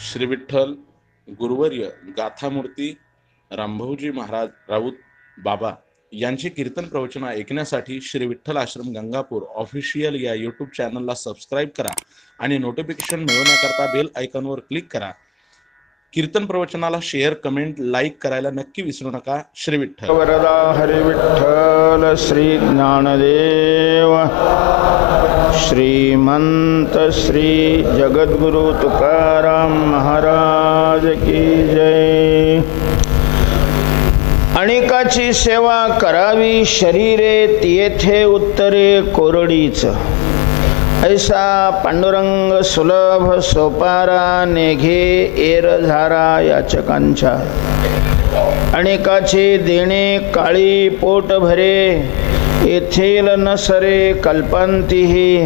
श्री विठ्ठल गुरुवर्य गाथामूर्ती रामभाऊजी महाराज राऊत बाबा यांचे कीर्तन प्रवचन ऐकण्यासाठी श्री विठ्ठल आश्रम गंगापूर ऑफिशियल या यूट्यूब चॅनलला सबस्क्राईब करा आणि नोटिफिकेशन मिळवण्याकरता बेल आयकॉनवर क्लिक करा. कीर्तन प्रवचनाला शेअर, कमेंट, लाईक करायला नक्की विसरू नका. श्री विठ्ठल. वरदा हरी विठ्ठल. श्री ज्ञानदेव श्रीमंत श्री जगद्गुरु तुकाराम महाराज की जय. अनेकाची सेवा करावी शरीरे येथे उत्तरे कोरडीच. ऐसा पांडुरंग सुलभ सोपारा नेघे एर झारा याचकांच्या. अनेकाचे देणे काळी पोट भरे येथील नसरे कल्पांतीही.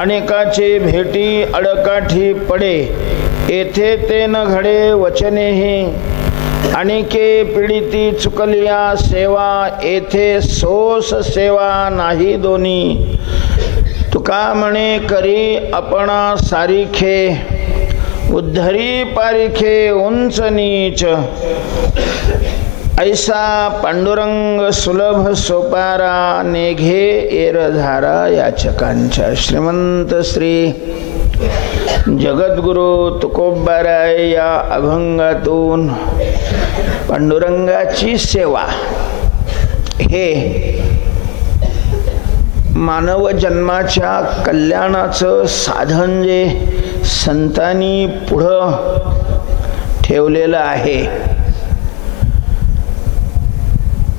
अनेकाचे भेटी अडकाठी पडे येथे ते न घडे वचनेही. अनेके पीडिती चुकलिया सेवा येथे सोस सेवा नाही दोन्ही. तुका म्हणे करी आपणा सारिखे उद्धरी पारिखे उंच नीच. ऐसा पांडुरंग सुलभ सोपारा नेघे एरधारा याचकांच्या. श्रीमंत श्री जगद्गुरु तुकोबाराय या अभंगातून पांडुरंगाची सेवा हे मानव जन्माच्या कल्याणाचं साधन जे संतांनी पुढं ठेवलेलं आहे,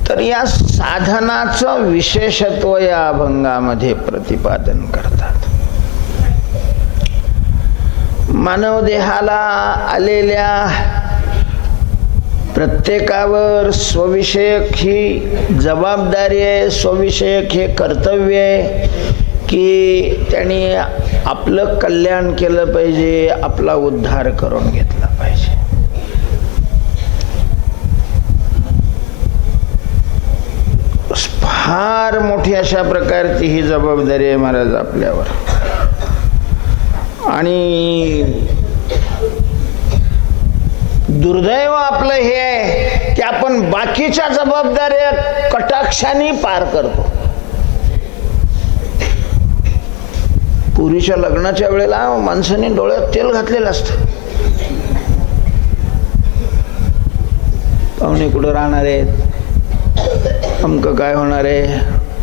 तर या साधनाचं विशेषत्व या अभंगामध्ये प्रतिपादन करतात. मानव देहाला आलेल्या प्रत्येकावर स्वविषयक ही जबाबदारी आहे, स्वविषयक हे कर्तव्य आहे की त्यांनी आपलं कल्याण केलं पाहिजे, आपला उद्धार करून घेतला पाहिजे. फार मोठी अशा प्रकारची ही जबाबदारी आहे महाराज आपल्यावर. आणि दुर्दैव आपलं हे आहे की आपण बाकीच्या जबाबदाऱ्या कटाक्षाने पार करतो. पुरीच्या लग्नाच्या वेळेला माणसाने डोळ्यात तेल घातलेलं असतं. पाहुणे कुठं राहणार आहेत, अमकं काय होणार आहे,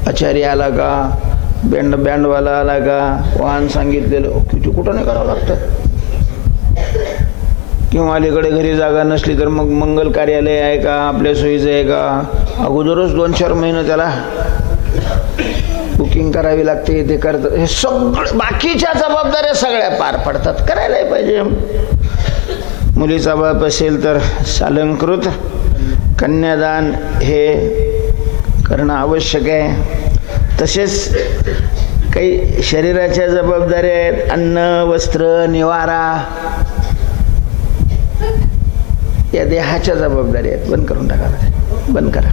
आचार्य आला का, बँडवाला आला का, वाहन सांगितलेलं किती कुठं नाही करावं लागतं. किंवा अलीकडे घरी जागा नसली तर मग मंगल कार्यालय आहे का, आपल्या सोयीचं आहे का, अगोदरच 2-4 महिने त्याला बुकिंग करावी लागते. ते करतात. हे सगळं बाकीच्या जबाबदाऱ्या सगळ्या पार पडतात, करायला पाहिजे. मुलीचा बाप असेल तर सालंकृत कन्यादान हे करणं आवश्यक आहे. तसेच काही शरीराच्या जबाबदाऱ्या आहेत, अन्न, वस्त्र, निवारा, या देहाच्या जबाबदारी आहेत. बंद करून टाका, बंद करा.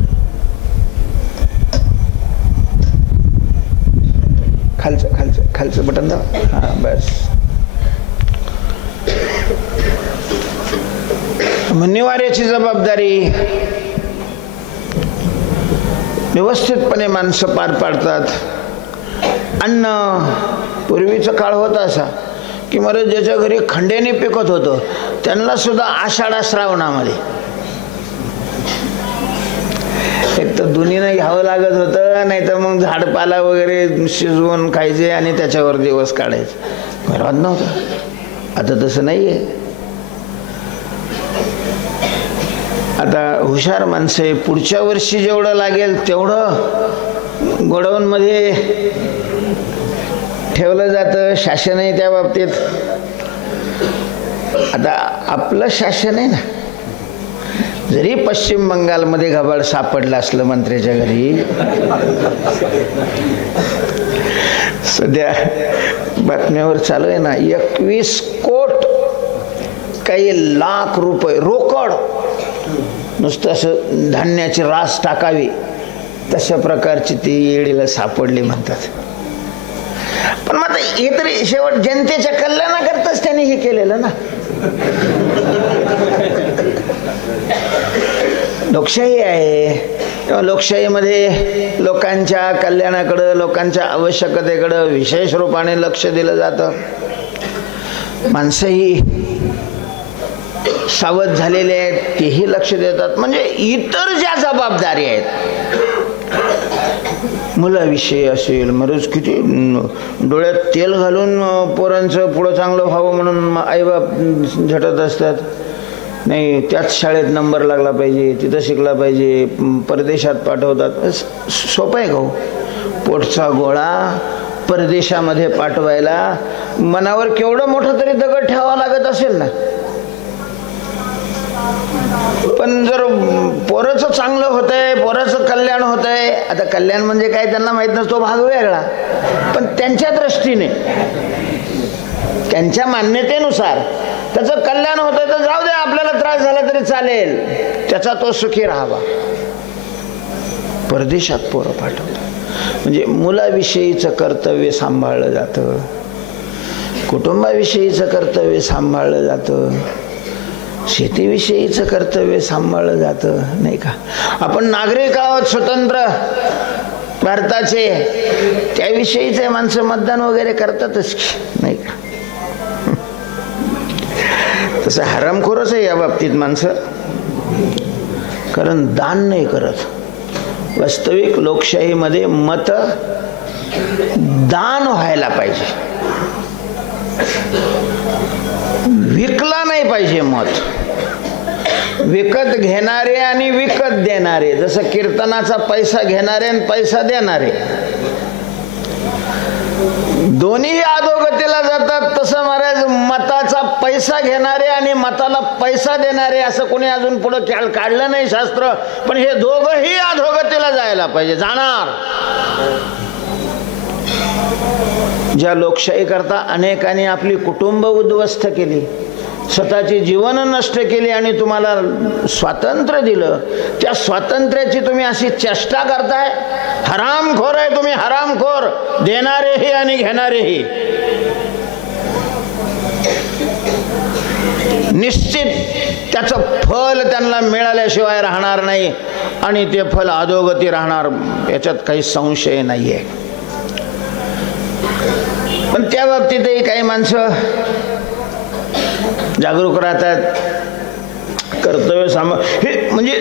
खालचं खालचं खालचं बटन दाबा. हा बस. निवाऱ्याची जबाबदारी व्यवस्थितपणे माणसं पार पाडतात. अन्न, पूर्वीचा काळ होता असा की महाराज ज्याच्या घरी खंडेने पिकत होतं त्यांना सुद्धा आषाढ श्रावणामध्ये एक तर दुनीनं घ्यावं लागत होतं, नाही तर मग झाडपाला वगैरे शिजवून खायचे आणि त्याच्यावर दिवस काढायचे. घरात नव्हतं. आता तसं नाहीये. आता हुशार माणसं पुढच्या वर्षी जेवढं लागेल तेवढं गोडाऊन मध्ये ठेवलं जातं. शासनही त्या बाबतीत. आता आपलं शासन आहे ना, जरी पश्चिम बंगालमध्ये घबाड सापडलं असलं मंत्र्याच्या घरी, सध्या बातम्यावर चालू आहे ना, 21 कोट काही लाख रुपये रोकड नुसतं असं धान्याची रास टाकावी तशा प्रकारची ती येडीला सापडली म्हणतात. पण मग हे तरी शेवट जनतेच्या कल्याणाकरताच त्यांनी हे केलेलं ना. लोकशाही आहे. तेव्हा लोकशाहीमध्ये लोकांच्या कल्याणाकडं, लोकांच्या आवश्यकतेकडं विशेष रूपाने लक्ष दिलं जातं. माणसंही सावध झालेले आहेत, तेही लक्ष देतात. म्हणजे इतर ज्या जबाबदारी आहेत, मुलाविषयी असेल, मरच किती डोळ्यात तेल घालून पोरांचं पुढं चांगलं व्हावं म्हणून आईबाप झटत असतात. नाही, त्याच शाळेत नंबर लागला पाहिजे, तिथं शिकला पाहिजे, परदेशात पाठवतात. सोपं आहे का? पोटचा गोळा परदेशामध्ये पाठवायला मनावर केवढं मोठं तरी दगड ठेवावं लागत असेल ना. पण जर पोराचं चांगलं होतंय, पोराचं कल्याण होतंय, आता कल्याण म्हणजे काय त्यांना माहित नसतो, भाग वेगळा. पण त्यांच्या दृष्टीने, त्यांच्या मान्यतेनुसार त्याचं कल्याण होतंय तर जाऊ दे, आपल्याला त्रास झाला तरी चालेल, त्याचा तो सुखी राहावा. परदेशात पोरं पाठवतात म्हणजे मुलाविषयीचं कर्तव्य सांभाळलं जातं, कुटुंबाविषयीचं कर्तव्य सांभाळलं जातं, शेतीविषयीचं कर्तव्य सांभाळलं जातं, नाही का? आपण नागरिक आहोत स्वतंत्र भारताचे, त्याविषयीचे माणसं मतदान वगैरे करतातच, नाही का? तसं हरामखोरच आहे या बाबतीत माणसं, कारण दान नाही करत. वास्तविक लोकशाहीमध्ये मत दान व्हायला पाहिजे, विकला नाही पाहिजे मत. विकत घेणारे आणि विकत देणारे, जसं कीर्तनाचा पैसा घेणारे आणि पैसा देणारे दोन्ही अधोगतीला जातात, तसं महाराज मताचा पैसा घेणारे आणि मताला पैसा देणारे असं कोणी अजून पुढे काढलं नाही शास्त्र. पण हे दोघंही अधोगतीला जायला पाहिजे, जाणार. ज्या लोकशाही करता अनेकांनी आपली कुटुंब उद्ध्वस्त केली, स्वतःची जीवन नष्ट केली आणि तुम्हाला स्वातंत्र्य दिलं, त्या स्वातंत्र्याची तुम्ही अशी चेष्टा करताय. हरामखोर आहे तुम्ही, हरामखोर, देणारेही आणि घेणारेही. निश्चित त्याचं फल त्यांना मिळाल्याशिवाय राहणार नाही आणि ते फल अधोगती राहणार, याच्यात काही संशय नाहीये. पण त्या बाबतीतही काही माणसं जागरूक राहतात, कर्तव्य हे म्हणजे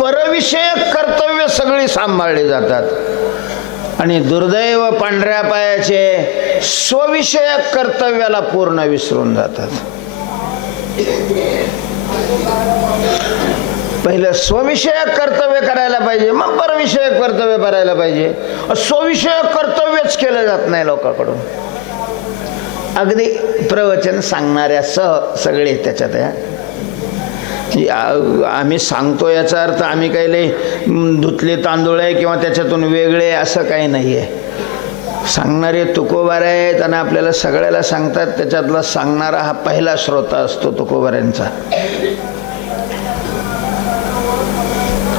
परविषयक कर्तव्य सगळी सांभाळली जातात आणि दुर्दैव पांढऱ्या पायाचे स्वविषयक कर्तव्याला पूर्ण विसरून जातात. पहिलं स्वविषयक कर्तव्य करायला पाहिजे, मग परविषयक कर्तव्य करायला पाहिजे. स्वविषयक कर्तव्यच केलं जात नाही लोकांकडून. अगदी प्रवचन सांगणाऱ्या सगळे त्याच्यात आहे. आम्ही सांगतो याचा अर्थ आम्ही काही लय धुतले तांदूळ आहे किंवा त्याच्यातून वेगळे असं काही नाही आहे. सांगणारे तुकोबार आहेत आणि आपल्याला सगळ्याला सांगतात. त्याच्यातला सांगणारा हा पहिला श्रोता असतो तुकोबारांचा.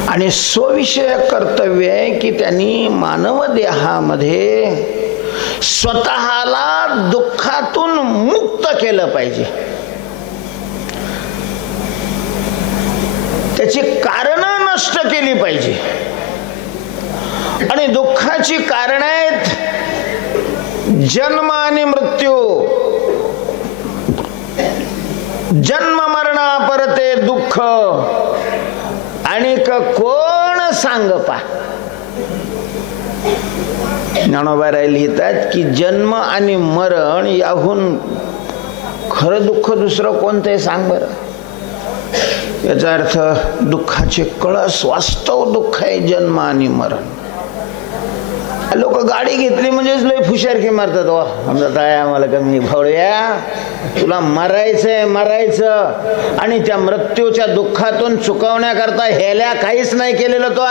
आणि स्वविषयक कर्तव्य आहे की त्यांनी मानव देहामध्ये स्वतःला दुःखातून मुक्त केलं पाहिजे. त्याची कारणं नष्ट केली पाहिजे. आणि दुःखाची कारण आहेत जन्म आणि मृत्यू. जन्म मरणा परते दुःख आणि कोण सांगपा. ज्ञानोबा लिहितात की जन्म आणि मरण याहून खरं दुःख दुसरं कोणतं सांग बरं. याचा अर्थ दुःखाचे कळस, वास्तव दुःख आहे जन्म आणि मरण. लोक गाडी घेतली म्हणजेच लय फुशारकी मारतात. वा आमचा काय आम्हाला कमी भावड्या, तुला मरायचंय मरायचं. आणि त्या मृत्यूच्या दुःखातून चुकवण्याकरता हेल्या काहीच नाही केलेलं. तो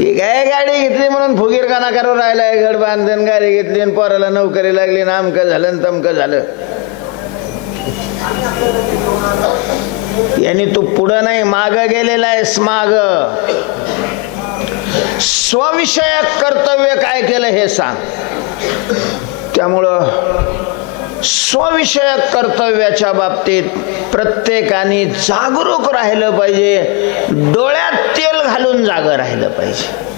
ही काय गाडी घेतली म्हणून फुगीरखाना करून राहिलाय. घर बांधून गाडी घेतली आणि पोराला नोकरी लागली, नामकं झालं तमकं झालं. यांनी तू पुढं नाही माग गेलेला आहेस. माग स्वविषयक कर्तव्य काय केलं हे सांग. त्यामुळं स्वविषयक कर्तव्याच्या बाबतीत प्रत्येकाने जागरूक राहिलं पाहिजे, डोळ्यात तेल घालून जागं राहिलं पाहिजे.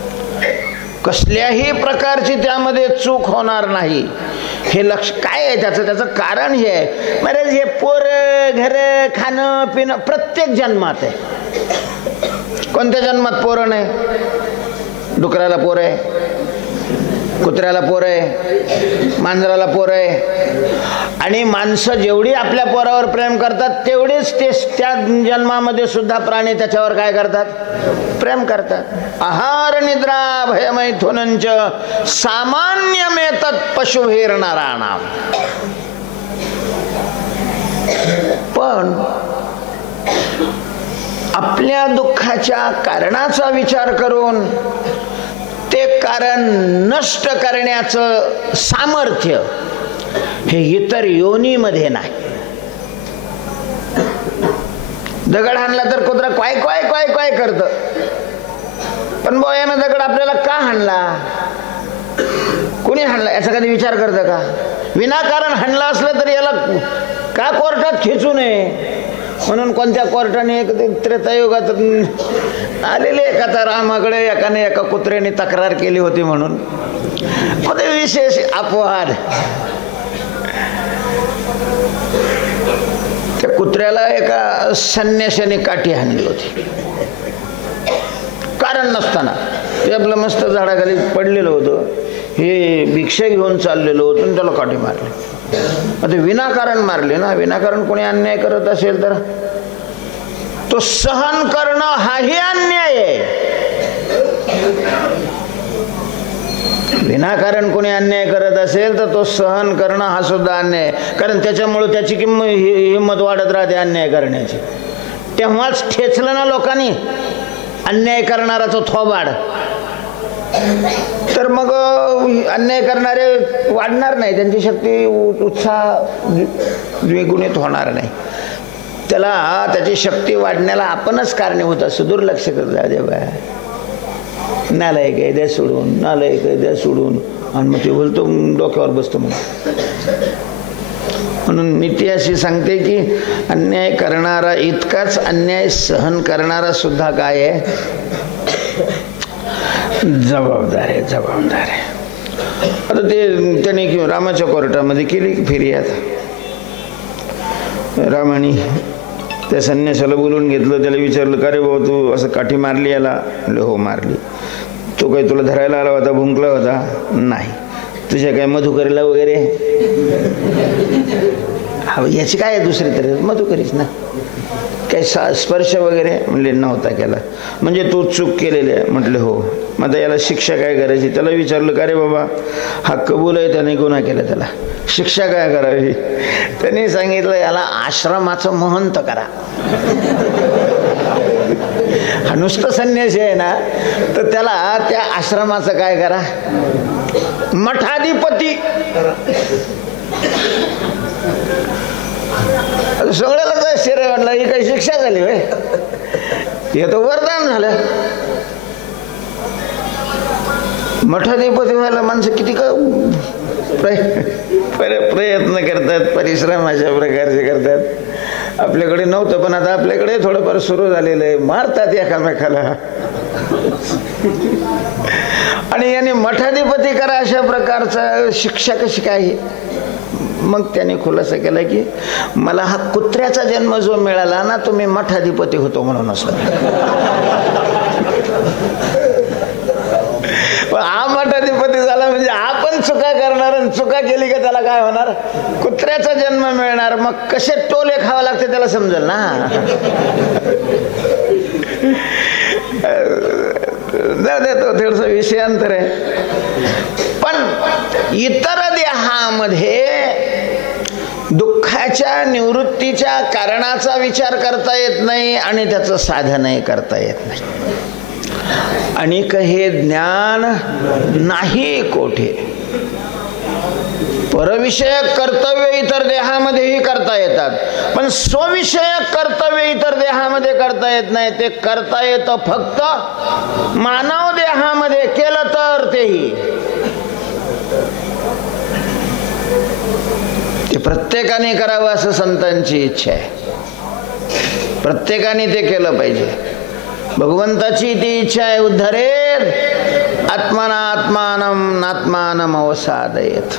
कसल्याही प्रकारची त्यामध्ये चूक होणार नाही. हे लक्ष काय आहे त्याचं कारण हे आहे, महाराज हे पोरं घर खाणं पिणं प्रत्येक जन्मात आहे. कोणत्या जन्मात पोरं नाही? डुकराला पोर आहे, कुत्र्याला पोर आहे, मांजराला पोर आहे. आणि माणसं जेवढी आपल्या पोरावर प्रेम करतात तेवढेच ते त्या जन्मामध्ये सुद्धा प्राणी त्याच्यावर काय करतात? प्रेम करतात. आहार निद्रा भयमैथुनंच सामान्यमेतत् पशुभिर्नराणाम. पण आपल्या दुःखाच्या कारणाचा विचार करून ते कारण नष्ट करण्याचं सामर्थ्य हे इतर योनीमध्ये नाही. दगड हाणला तर कुत्रा काय काय काय काय करत, पण बोयानं दगड आपल्याला का हाणला, कुणी हाणला याचा कधी विचार करतं का? विनाकारण हाणला असलं तरी याला का कोर्टात खेचू नये म्हणून कोणत्या कोर्टाने एक त्रेतायुगात आलेले एका रामाकडे एकाने एका कुत्र्याने तक्रार केली होती म्हणून विशेष अपवाद. त्या कुत्र्याला एका संन्याशाने काठी हाणली होती कारण नसताना. ते आपलं मस्त झाडाखाली पडलेलं होतं, हे भिक्षा घेऊन चाललेलं होतं आणि त्याला काठी मारली. आता विनाकारण मारले ना, विनाकारण कोणी अन्याय करत असेल तर तो सहन करणं हाही अन्याय आहे. विनाकारण कोणी अन्याय करत असेल तर तो सहन करणं हा सुद्धा अन्याय, कारण त्याच्यामुळे त्याची हिंमत वाढत राहते अन्याय करण्याची. तेव्हाच ठेचलं ना लोकांनी अन्याय करणाराचा थोबाड, तर मग अन्याय करणारे वाढणार नाही, त्यांची शक्ती उत्साह द्विगुणित होणार नाही. त्याला त्याची शक्ती वाढण्याला आपणच कारणीभूत असतो. दुर्लक्ष करत देवा नालायक आहे द्या सोडून, नालायक आहे द्या सोडून, आणि मग ते बोलतो डोक्यावर बसतो. म्हणून नीती अशी सांगते की अन्याय करणारा इतकाच अन्याय सहन करणारा सुद्धा काय आहे? जबाबदार आहे, जबाबदार आहे. आता ते त्याने रामाच्या कोर्टामध्ये केली फिर्याद. रामाने त्या संन्यासाला बोलून घेतलं, त्याला विचारलं का रे भाऊ तू असं काठी मारली याला? म्हणलं हो मारली. तो काही तुला धरायला आला होता, भुंकला होता? नाही. तुझ्या काय मधुकरीला वगैरे? हा याची काय आहे दुसरी तरी मधुकरीच ना. काही स्पर्श वगैरे? म्हणले नव्हता केला. म्हणजे तू चूक केलेली आहे? म्हटले हो. मग आता याला शिक्षा काय करायची? त्याला विचारलं का रे बाबा हा कबूल आहे त्याने गुन्हा केला, त्याला शिक्षा काय करावी? त्यांनी सांगितलं याला आश्रमाचं महंत करा. हा नुसतं संन्यासी आहे ना, तर त्याला त्या आश्रमाचं काय करा? मठाधिपती. सगळ्याला काय आश्चर्य वाटलं, ही काही शिक्षा झाली होय? हे तर वरदान झालं. मठाधिपती व्हायला माणसं किती का प्रयत्न करतात, परिश्रम अशा प्रकारचे करतात. आपल्याकडे नव्हतं पण आता आपल्याकडे थोडंफार सुरू झालेलं आहे. मारतात एकामेकाला. आणि याने मठाधिपती करा अशा प्रकारचा शिक्षा कशी काय? मग त्याने खुलासा केला की मला हा कुत्र्याचा जन्म जो मिळाला ना, तो मी मठाधिपती होतो म्हणून असं. हा मठाधिपती झाला म्हणजे आपण चुका करणार, आणि चुका केली का त्याला काय होणार? कुत्र्याचा जन्म मिळणार. मग कसे टोले खावे लागते त्याला समजेल ना. देतो थोडस विषयांतर आहे. पण इतर देहामध्ये दुःखाच्या निवृत्तीच्या कारणाचा विचार करता येत नाही आणि त्याचं साधनही करता येत नाही. आणि हे ज्ञान नाही कोठे. परविषयक कर्तव्य इतर देहामध्येही करता येतात, पण स्वविषयक कर्तव्य इतर देहामध्ये करता येत नाही. ते करता येतं फक्त मानव देहामध्ये केलं तर तेही. ते प्रत्येकाने करावं असं संतांची इच्छा आहे. प्रत्येकाने ते केलं पाहिजे. भगवंताची ती इच्छा आहे, उद्धरेत आत्मानात्मानं नात्मानम अवसादयेत.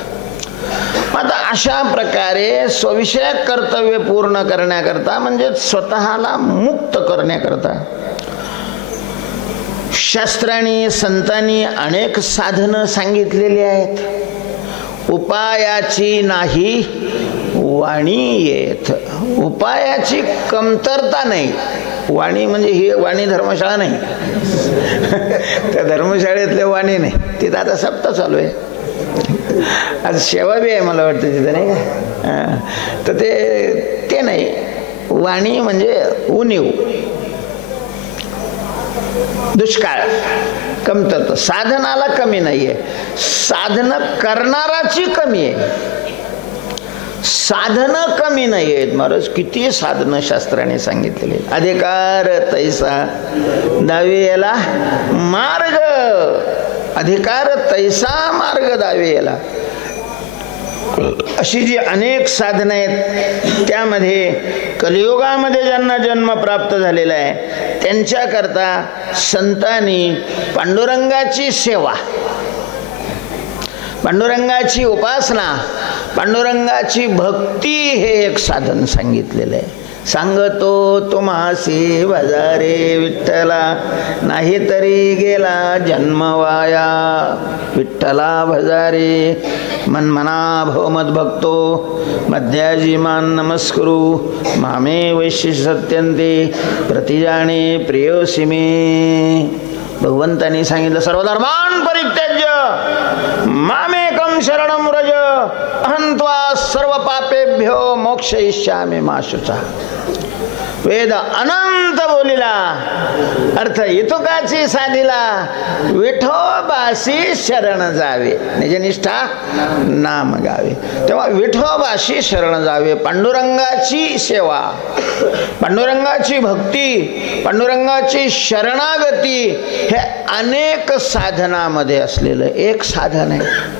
आता अशा प्रकारे स्वविषयक कर्तव्य पूर्ण करण्याकरता म्हणजे स्वतःला मुक्त करण्याकरता शास्त्रांनी संतांनी अनेक साधनं सांगितलेली आहेत. उपायाची नाही वाणी येत. उपायाची कमतरता नाही. वाणी म्हणजे ही वाणी धर्मशाळा नाही. त्या धर्मशाळेतले वाणी नाही, तिथं आता सप्ताह चालू आहे. आज सेवा बी आहे मला वाटतं तिथं, नाही का? तर ते नाही. वाणी म्हणजे उणीव, दुष्काळ, कमतरता. साधनाला कमी नाहीये, साधन करणाराची कमी आहे. साधनं कमी नाही आहेत महाराज. किती साधनं शास्त्राने सांगितलेले. अधिकार तैसा दावे याला मार्ग, अधिकार तैसा मार्ग दावे याला. अशी जी अनेक साधनं आहेत, त्यामध्ये कलियुगामध्ये ज्यांना जन्म प्राप्त झालेला आहे त्यांच्याकरता संतांनी पांडुरंगाची सेवा, पांडुरंगाची उपासना, पांडुरंगाची भक्ती हे एक साधन सांगितलेलं आहे. सांगतो तुम्हासी बाजारे विठ्ठला, नाही तरी गेला जन्म वाया. विठ्ठला भजारे मन मना भवमत भक्तो, मध्याजीमान नमस्कुरु मामे वैश्य सत्यंते प्रतिजाने प्रियोसी मे. भगवंतांनी सांगितलं, सर्वधर्मान् परित्यज्य मामेकं शरणं व्रज, अहं त्वा सर्व पापेभ्यो मोक्षयिष्यामि मा शुचा. वेद अनंत बोलिला, अर्थ इतुकाची साधिला. विठोबाशी शरण जावे, निजनिष्ठा नाम गावे. तेव्हा विठोबाशी शरण जावे. पांडुरंगाची सेवा, पांडुरंगाची भक्ती, पांडुरंगाची शरणागती हे अनेक साधनामध्ये असलेलं एक साधन आहे.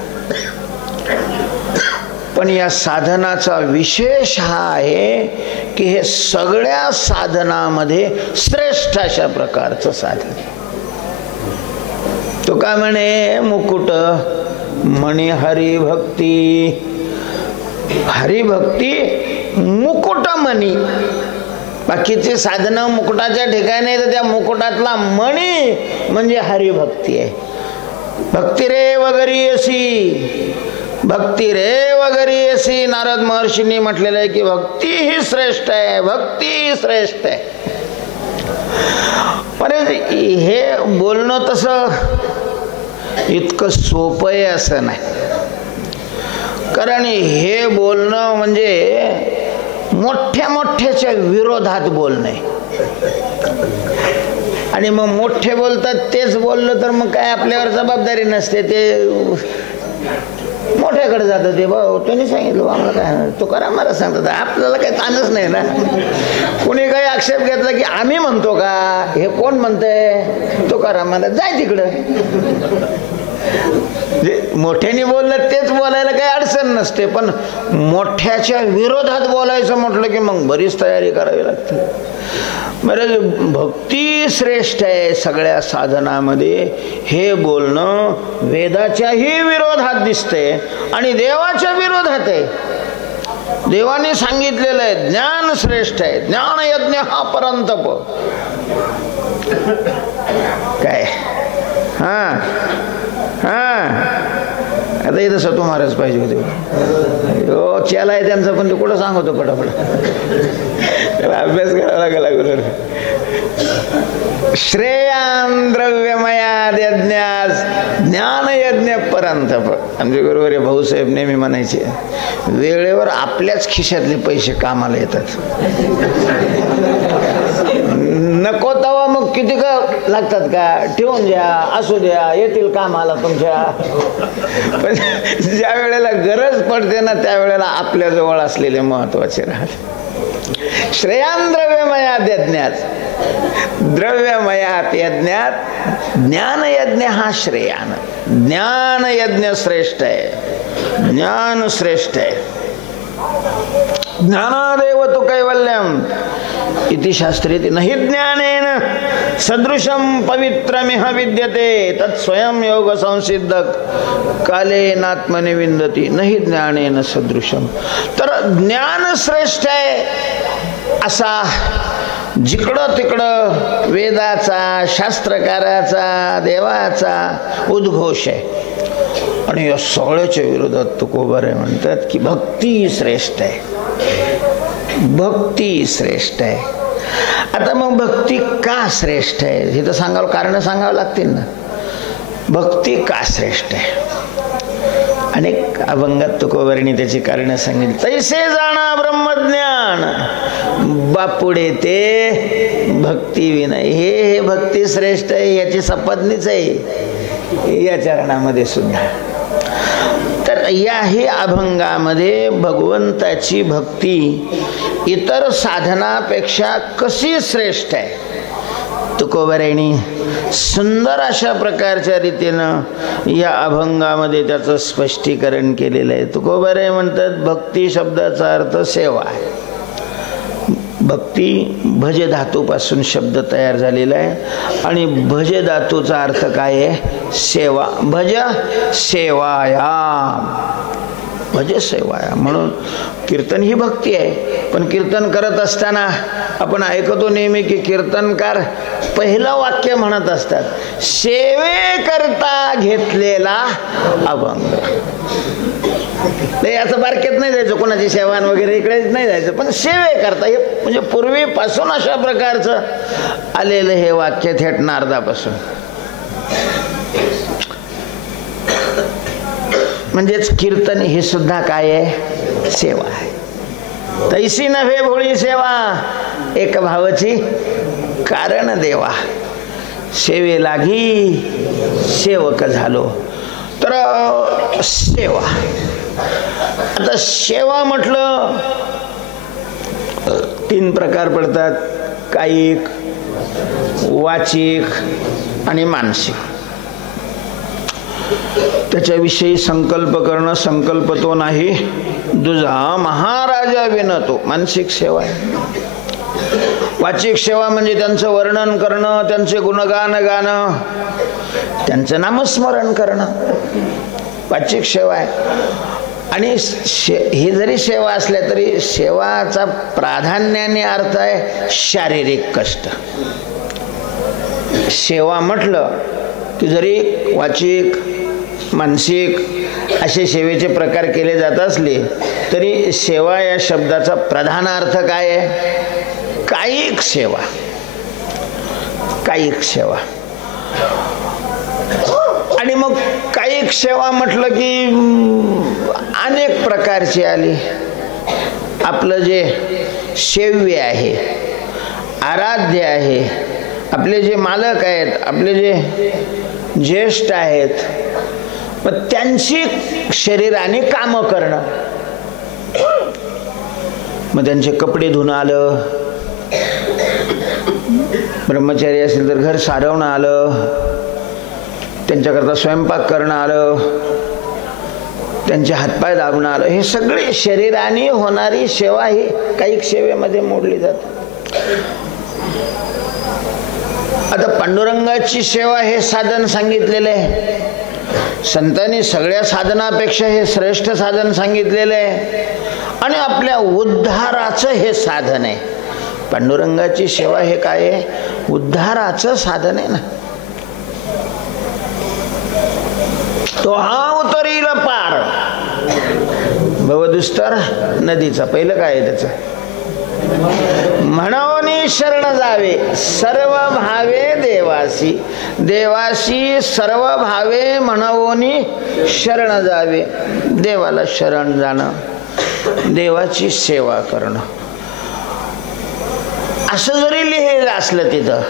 पण या साधनाचा विशेष हा आहे की हे सगळ्या साधनामध्ये श्रेष्ठ अशा प्रकारचं साधन. तो का म्हणे, मुकुट म्हणे हरिभक्ती. हरिभक्ती मुकुट मणी. बाकीची साधनं मुकुटाच्या ठिकाणी, तर त्या मुकुटातला मणी म्हणजे हरिभक्ती आहे. भक्ती रे वगैरे अशी, भक्ती रे वगैरे अशी नारद महर्षींनी म्हटलेलं आहे की भक्ती ही श्रेष्ठ आहे, भक्ती ही श्रेष्ठ आहे. पण हे बोलणं तसं इतकं सोपं आहे असं नाही. कारण हे बोलणं म्हणजे मोठ्या मोठ्याच्या विरोधात बोलणं. आणि मग मोठे बोलतात तेच बोललं तर मग काय आपल्यावर जबाबदारी नसते. ते मोठ्याकडे जातं. ते भाऊ त्यांनी सांगितलं आम्हाला काय, तो करा मला सांगतात, आपल्याला काही ताणच नाही ना. कुणी काही आक्षेप घेतला की आम्ही म्हणतो का, हे कोण म्हणतंय, तो करा मला, जाय तिकडं. मोठ्याने बोललं तेच बोलायला काही अडचण नसते. पण मोठ्याच्या विरोधात बोलायचं म्हटलं की मग बरीच तयारी करावी लागते. बरं, भक्ती श्रेष्ठ आहे सगळ्या साधनामध्ये हे बोलणं वेदाच्याही विरोधात दिसते आणि देवाच्या विरोधात आहे. देवाने सांगितलेलं आहे ज्ञान श्रेष्ठ आहे, ज्ञान यज्ञ हा परंतप. काय आता इथं सतो महाराज पाहिजे होते. हो चेला आहे त्यांचा, पण ते कुठं सांगतो पटापट. त्याला अभ्यास करावा लागला. श्रेयान द्रव्यमयाद यज्ञास ज्ञान यज्ञ परंतप. आमचे गुरुवारी भाऊसाहेब नेहमी म्हणायचे, वेळेवर आपल्याच खिशातले पैसे कामाला येतात. नको तवा मग किती का लागतात का, ठेवून द्या, असू द्या, येतील कामाला तुमच्या. पण ज्या वेळेला गरज पडते ना त्यावेळेला आपल्या जवळ असलेले महत्वाचे राहते. श्रेयान द्रव्यमयात यज्ञात, द्रव्यमयात यज्ञात ज्ञान यज्ञ हा श्रेयान. ज्ञान यज्ञ श्रेष्ठ आहे, ज्ञान श्रेष्ठ आहे. ज्ञानादेव तु कैवल्यम इति शास्त्रे नहि ज्ञानेन सदृशं पवित्रमिह विद्यते तत् स्वयं योग संसिद्धक कालेनात्मने विंदती नहि ज्ञानेन सदृशम. तर ज्ञान श्रेष्ठ आहे असा जिकडं तिकडं वेदाचा, शास्त्रकाराचा, देवाचा उद्घोष आहे. आणि या सगळ्याच्या विरोधात तुकोबारे म्हणतात की भक्ती श्रेष्ठ आहे, भक्ती श्रेष्ठ आहे. आता मग भक्ती का श्रेष्ठ आहे हे तर सांगावं, कारण सांगावं लागतील ना. भक्ती का श्रेष्ठ आहे? अनेक अभंगात तुकोबारांनी त्याची कारण सांगितली. तैसे जाणा ब्रह्मज्ञान बापुडे ते भक्ती विनय. हे भक्ती श्रेष्ठ आहे याची सपत्नीच आहे या चरणामध्ये सुद्धा. तर याही अभंगामध्ये भगवंताची भक्ती इतर साधनापेक्षा कशी श्रेष्ठ आहे तुकोबारांनी सुंदर अशा प्रकारच्या रीतीनं या अभंगामध्ये त्याचं स्पष्टीकरण केलेलं आहे. तुकोबाराय म्हणतात भक्ती शब्दाचा अर्थ सेवा आहे. भक्ती भज धातूपासून शब्द तयार झालेला आहे आणि भज धातूचा अर्थ काय आहे? सेवा. भज सेवाया, भज सेवाया. म्हणून कीर्तन ही भक्ती आहे. पण कीर्तन करत असताना आपण ऐकतो नेहमी की कीर्तनकार पहिलं वाक्य म्हणत असतात सेवे करता घेतलेला अभंग. याचं बारकेत नाही जायचं, कोणाची सेवान वगैरे इकडेच नाही जायचं, पण सेवे करता हे म्हणजे पूर्वीपासून अशा प्रकारचं आलेलं हे वाक्य थेट नारदापासून. म्हणजेच कीर्तन हे सुद्धा काय आहे? सेवा आहे. तैसी नव्हे भोळी सेवा एक भावाची कारण देवा. सेवे लागी सेवक झालो. तर सेवा, आता सेवा म्हटलं तीन प्रकार पडतात: कायिक, वाचिक आणि मानसिक. त्याच्याविषयी संकल्प करणं संकल्प तो नाही दुजा महाराजा विनतो मानसिक सेवा आहे. वाचिक सेवा म्हणजे त्यांचं वर्णन करणं, त्यांचे गुणगान गाणं, त्यांचं नामस्मरण करणं वाचिक सेवा आहे. आणि ही जरी सेवा असल्या तरी सेवाचा प्राधान्याने अर्थ आहे शारीरिक कष्ट. सेवा म्हटलं की जरी वाचिक, मानसिक असे सेवेचे प्रकार केले जात असले तरी सेवा या शब्दाचा प्रधान अर्थ काय आहे? कायिक सेवा. कायिक सेवा. आणि मग कायिक सेवा म्हटलं की अनेक प्रकारची आली. आपलं जे सेव्य आहे, आराध्य आहे, आपले जे मालक आहेत, आपले जे ज्येष्ठ आहेत, मग त्यांची शरीराने कामं करणं. मग त्यांचे कपडे धुणं आलं, ब्रह्मचारी असेल तर घर सारवणं आलं, त्यांच्याकरता स्वयंपाक करणं आलं, त्यांचे हातपाय दाबणं आलं. हे सगळे शरीराने होणारी सेवा ही कायिक सेवेमध्ये मोडली जाते. आता पांडुरंगाची सेवा हे साधन सांगितलेलं आहे. संतांनी सगळ्या साधनापेक्षा हे श्रेष्ठ साधन सांगितलेलं आहे आणि आपल्या उद्धाराचं हे साधन आहे. पांडुरंगाची सेवा हे काय आहे? उद्धाराचं साधन आहे ना. तो हा उतरील पार भवदुस्तर नदीचा. पहिलं काय आहे त्याचं? म्हणून शरण जावे सर्व भावे देवासी. देवासी सर्व भावे म्हणून शरण जावे. देवाला शरण जाणं, देवाची सेवा करणं. असं जरी लिहिलेलं असलं तिथं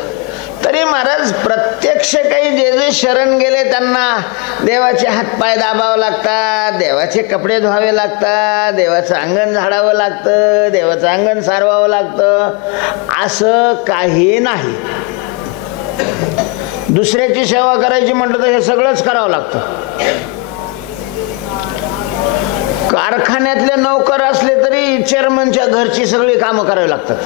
तरी महाराज प्रत्यक्ष काही जे जे शरण गेले त्यांना देवाचे हातपाय दाबावं लागतात, देवाचे कपडे धुवावे लागतात, देवाचं अंगण झाडावं लागतं, देवाचं अंगण सारवावं लागतं. असं काही नाही. दुसऱ्याची सेवा करायची म्हटलं तर हे सगळंच करावं लागतं. कारखान्यातले नोकर असले तरी चेअरमनच्या घरची सगळी कामं करावी लागतात.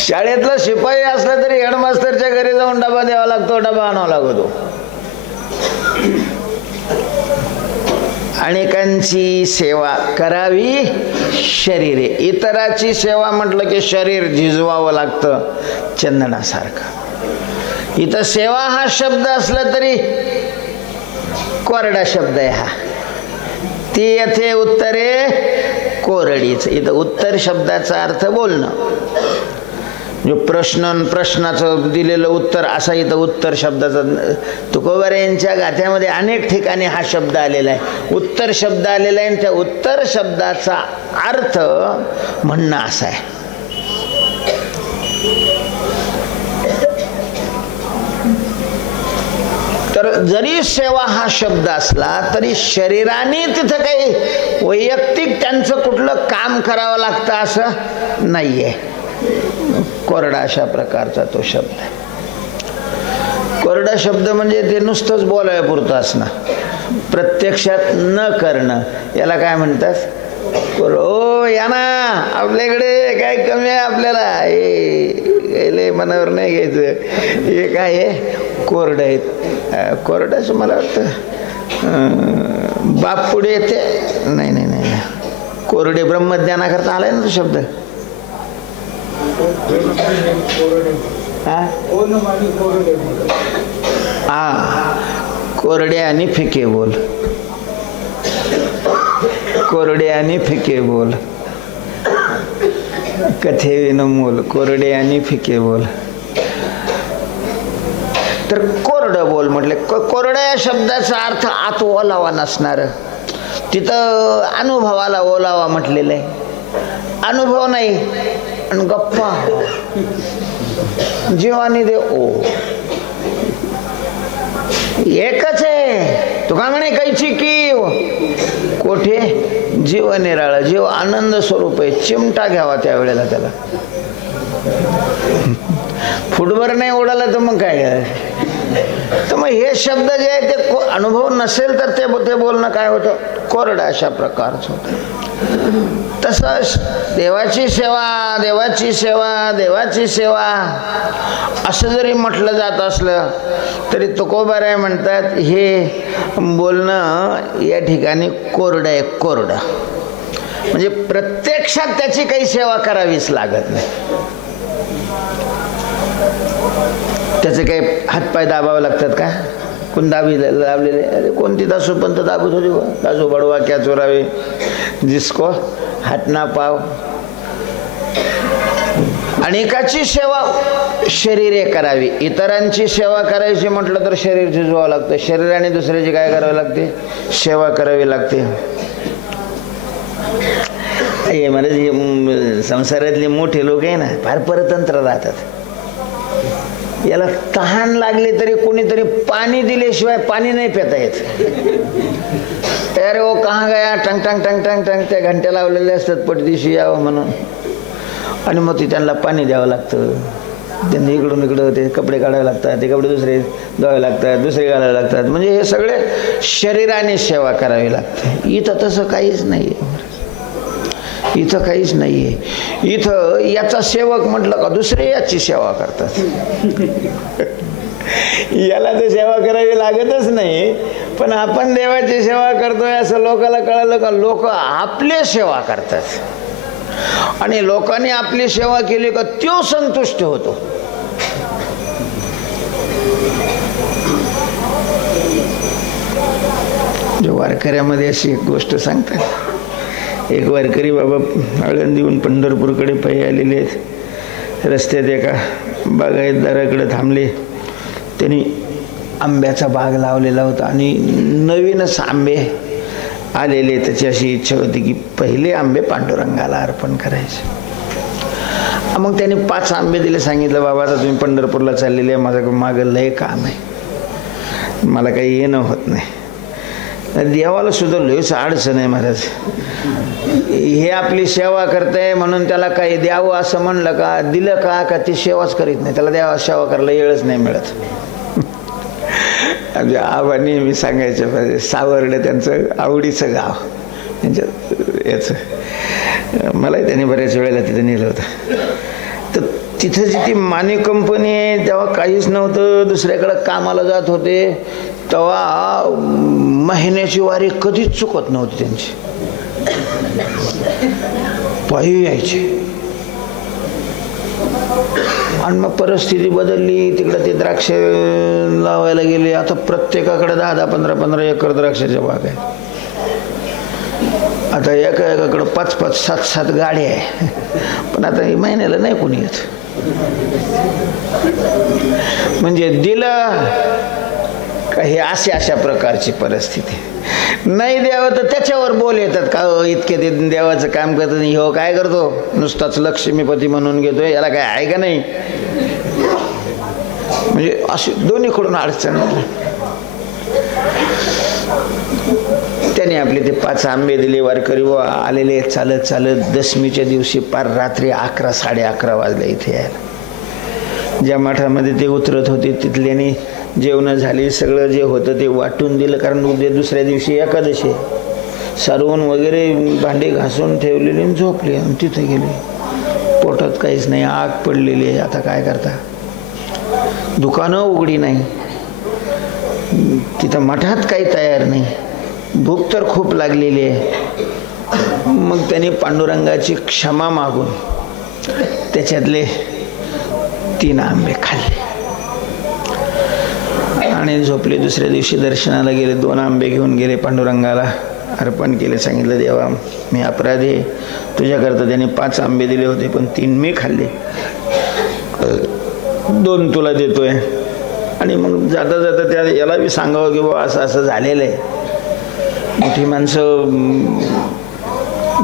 शाळेतला शिपाई असला तरी हेडमास्टरच्या घरी जाऊन डबा द्यावा लागतो, डबा आणावा लागतो. अनेकांची सेवा करावी शरीरे. इतराची सेवा म्हटलं की शरीर झिजवावं लागतं चंदनासारखं. इथं सेवा हा शब्द असला तरी कोरडा शब्द आहे हा. ती येथे उत्तरे कोरडीच. इथं उत्तर शब्दाचा अर्थ बोलणं. जो प्रश्नाचं दिलेलं उत्तर असा इथं उत्तर शब्दाचा. तुकोबारायांच्या गाथ्यामध्ये अनेक ठिकाणी हा शब्द आलेला आहे, उत्तर शब्द आलेला आहे. आणि त्या उत्तर शब्दाचा अर्थ म्हणणं असा आहे. तर जरी सेवा हा शब्द असला तरी शरीराने तिथं काही वैयक्तिक त्यांचं कुठलं काम करावं लागतं असं नाहीये. कोरडा अशा प्रकारचा तो शब्द आहे. कोरडा शब्द म्हणजे ते नुसतंच बोलायला पुरतं असणं, प्रत्यक्षात न करणं. याला काय म्हणतात? ओ या ना आपल्याकडे काय कमी आहे आपल्याला, हे मनावर नाही घ्यायचं. हे काय आहे? कोरडं आहेत. कोरडाचं मला वाटतं बाप पुढे येते. नाही नाही नाही, कोरडे ब्रह्मज्ञानाकरता आलाय ना तो शब्द. कोरडे आणि फिके बोल, कोरडे आणि फिके बोल, कथे विनमोल, कोरडे आणि फिके बोल. तर कोरडं बोल म्हटले. कोरड्या या शब्दाचा अर्थ आत ओलावा नसणार. तिथं अनुभवाला ओलावा म्हटलेलं आहे. अनुभव नाही आणि गप्पा जीवानी दे ओ एकच आहे. तुका म्हणे कैची की कोठे जीव निराळा. जीव आनंद स्वरूप आहे. चिमटा घ्यावा त्यावेळेला त्याला. फुटभर नाही उडाला तर मग काय करायचं? तर मग हे शब्द जे आहे ते अनुभव नसेल तर ते बोलणं काय होतं? कोरडं अशा प्रकारचं होतं. तसं देवाची सेवा, देवाची सेवा, देवाची सेवा असं जरी म्हटलं जात असलं तरी तुकोबाराय म्हणतात हे बोलणं या ठिकाणी कोरडं आहे. कोरडं म्हणजे प्रत्यक्षात त्याची काही सेवा करावीच लागत नाही. त्याचे काही हातपाय दाबावे लागतात का? कोण लावलेले? अरे कोणती दासोपंत दाबत होती? दासो बडवा क्या चोरावे जिसको हात ना पाव. अनेकाची सेवा शरीरे करावी. इतरांची सेवा करायची म्हटलं तर शरीर झिजवावं लागतं. शरीराने दुसऱ्याची काय करावी लागते? सेवा करावी लागते. हे म्हणजे संसारातले मोठे लोक आहे ना फार परतंत्र राहतात. याला तहान लागली तरी कोणीतरी पाणी दिल्याशिवाय पाणी नाही पिता येत. अरे ओ कहाँ गया, टंग टंग टंग टंग टंग त्या घंट्या लावलेल्या असतात पटदिशी यावं म्हणून. आणि मग ती त्यांना पाणी द्यावं लागतं. त्यांनी इकडून इकडं ते कपडे काढावे लागतात, ते कपडे दुसरे धुवावे लागतात, दुसरे घालावे लागतात. म्हणजे हे सगळे शरीराने सेवा करावी लागते. इथं तसं काहीच नाही आहे. इथं काहीच नाहीये. इथं याचा सेवक म्हटलं का दुसरे याची सेवा करतात. याला तर सेवा करावी लागतच नाही, पण आपण देवाची सेवा करतोय असं लोकाला कळलं का लोक आपली सेवा करतात. आणि लोकांनी आपली सेवा केली का तो संतुष्ट होतो. जो वारकऱ्यामध्ये अशी एक गोष्ट सांगतात. एक वारकरी बाबा आळंदीहून पंढरपूरकडे पायी आलेले आहेत. रस्त्यात एका बागायतदाराकडे थांबले. त्यांनी आंब्याचा बाग लावलेला होता आणि नवीनच आंबे आलेले. त्याची अशी इच्छा होती की पहिले आंबे पांडुरंगाला अर्पण करायचे. मग त्यांनी 5 आंबे दिले. सांगितलं बाबा आता तुम्ही पंढरपूरला चाललेले आहे, माझं मागं लय काम आहे, मला काही येणं होत नाही. देवाला सुद्धा लयच अडचण आहे महाराज. हे आपली सेवा करते म्हणून त्याला काही द्यावं असं म्हणलं का दिलं का ती सेवाच करीत नाही. त्याला देवा सेवा करायला वेळच नाही मिळत. आमच्या आबा नेहमी सांगायचे, सावर्डे त्यांचं आवडीचं गाव त्यांच्या याचं. मलाही त्यांनी बऱ्याच वेळेला तिथं नेलं होतं. तर तिथं जी ती माने कंपनी आहे तेव्हा काहीच नव्हतं, दुसऱ्याकडं कामाला जात होते. तेव्हा महिन्याची वारी कधीच चुकत नव्हती त्यांची, पायी यायची. आणि मग परिस्थिती बदलली, तिकडं ते द्राक्ष लावायला गेले. आता प्रत्येकाकडे 10-10, 15-15 एकर द्राक्षाच्या बाग आहे. आता एकाकडं 5-5, 7-7 गाड्या आहे. पण आता महिन्याला नाही कोणी येत. म्हणजे दिलं का हे अशा प्रकारची परिस्थिती. नाही द्यावं तर त्याच्यावर बोल येतात का इतके ते देवाचं काम करतात, हो काय करतो नुसताच लक्ष्मीपती म्हणून घेतोय, याला काय आहे का नाही. म्हणजे अशी दोन्हीकडून अडचण. त्याने आपले ते 5 आंबे दिले. वारकरी आलेले चालत चालत दशमीच्या दिवशी पार रात्री 11, 11:30 वाजले इथे यायला. ज्या मठामध्ये ते उतरत होते तिथल्याने जेवण झाली, सगळं जे होतं ते वाटून दिलं, कारण उद्या दुसऱ्या दिवशी एकादशी. सारवून वगैरे भांडे घासून ठेवलेले आणि झोपले. आणि तिथे गेले, पोटात काहीच नाही, आग पडलेली आहे. आता काय करता, दुकानं उघडी नाही, तिथं मठात काही तयार नाही, भूक तर खूप लागलेली आहे. मग त्यांनी पांडुरंगाची क्षमा मागून त्याच्यातले 3 आंबे खाल्ले आणि झोपले. दुसऱ्या दिवशी दर्शनाला गेले, 2 आंबे घेऊन गेले, पांडुरंगाला अर्पण केले. सांगितलं, देवा मी अपराधी आहे, तुझ्याकरता त्याने 5 आंबे दिले होते पण 3 मी खाल्ले, 2 तुला देतोय. आणि मग जाता जाता त्या याला बी सांगावं की बाबा असं असं झालेलं आहे. मोठी माणसं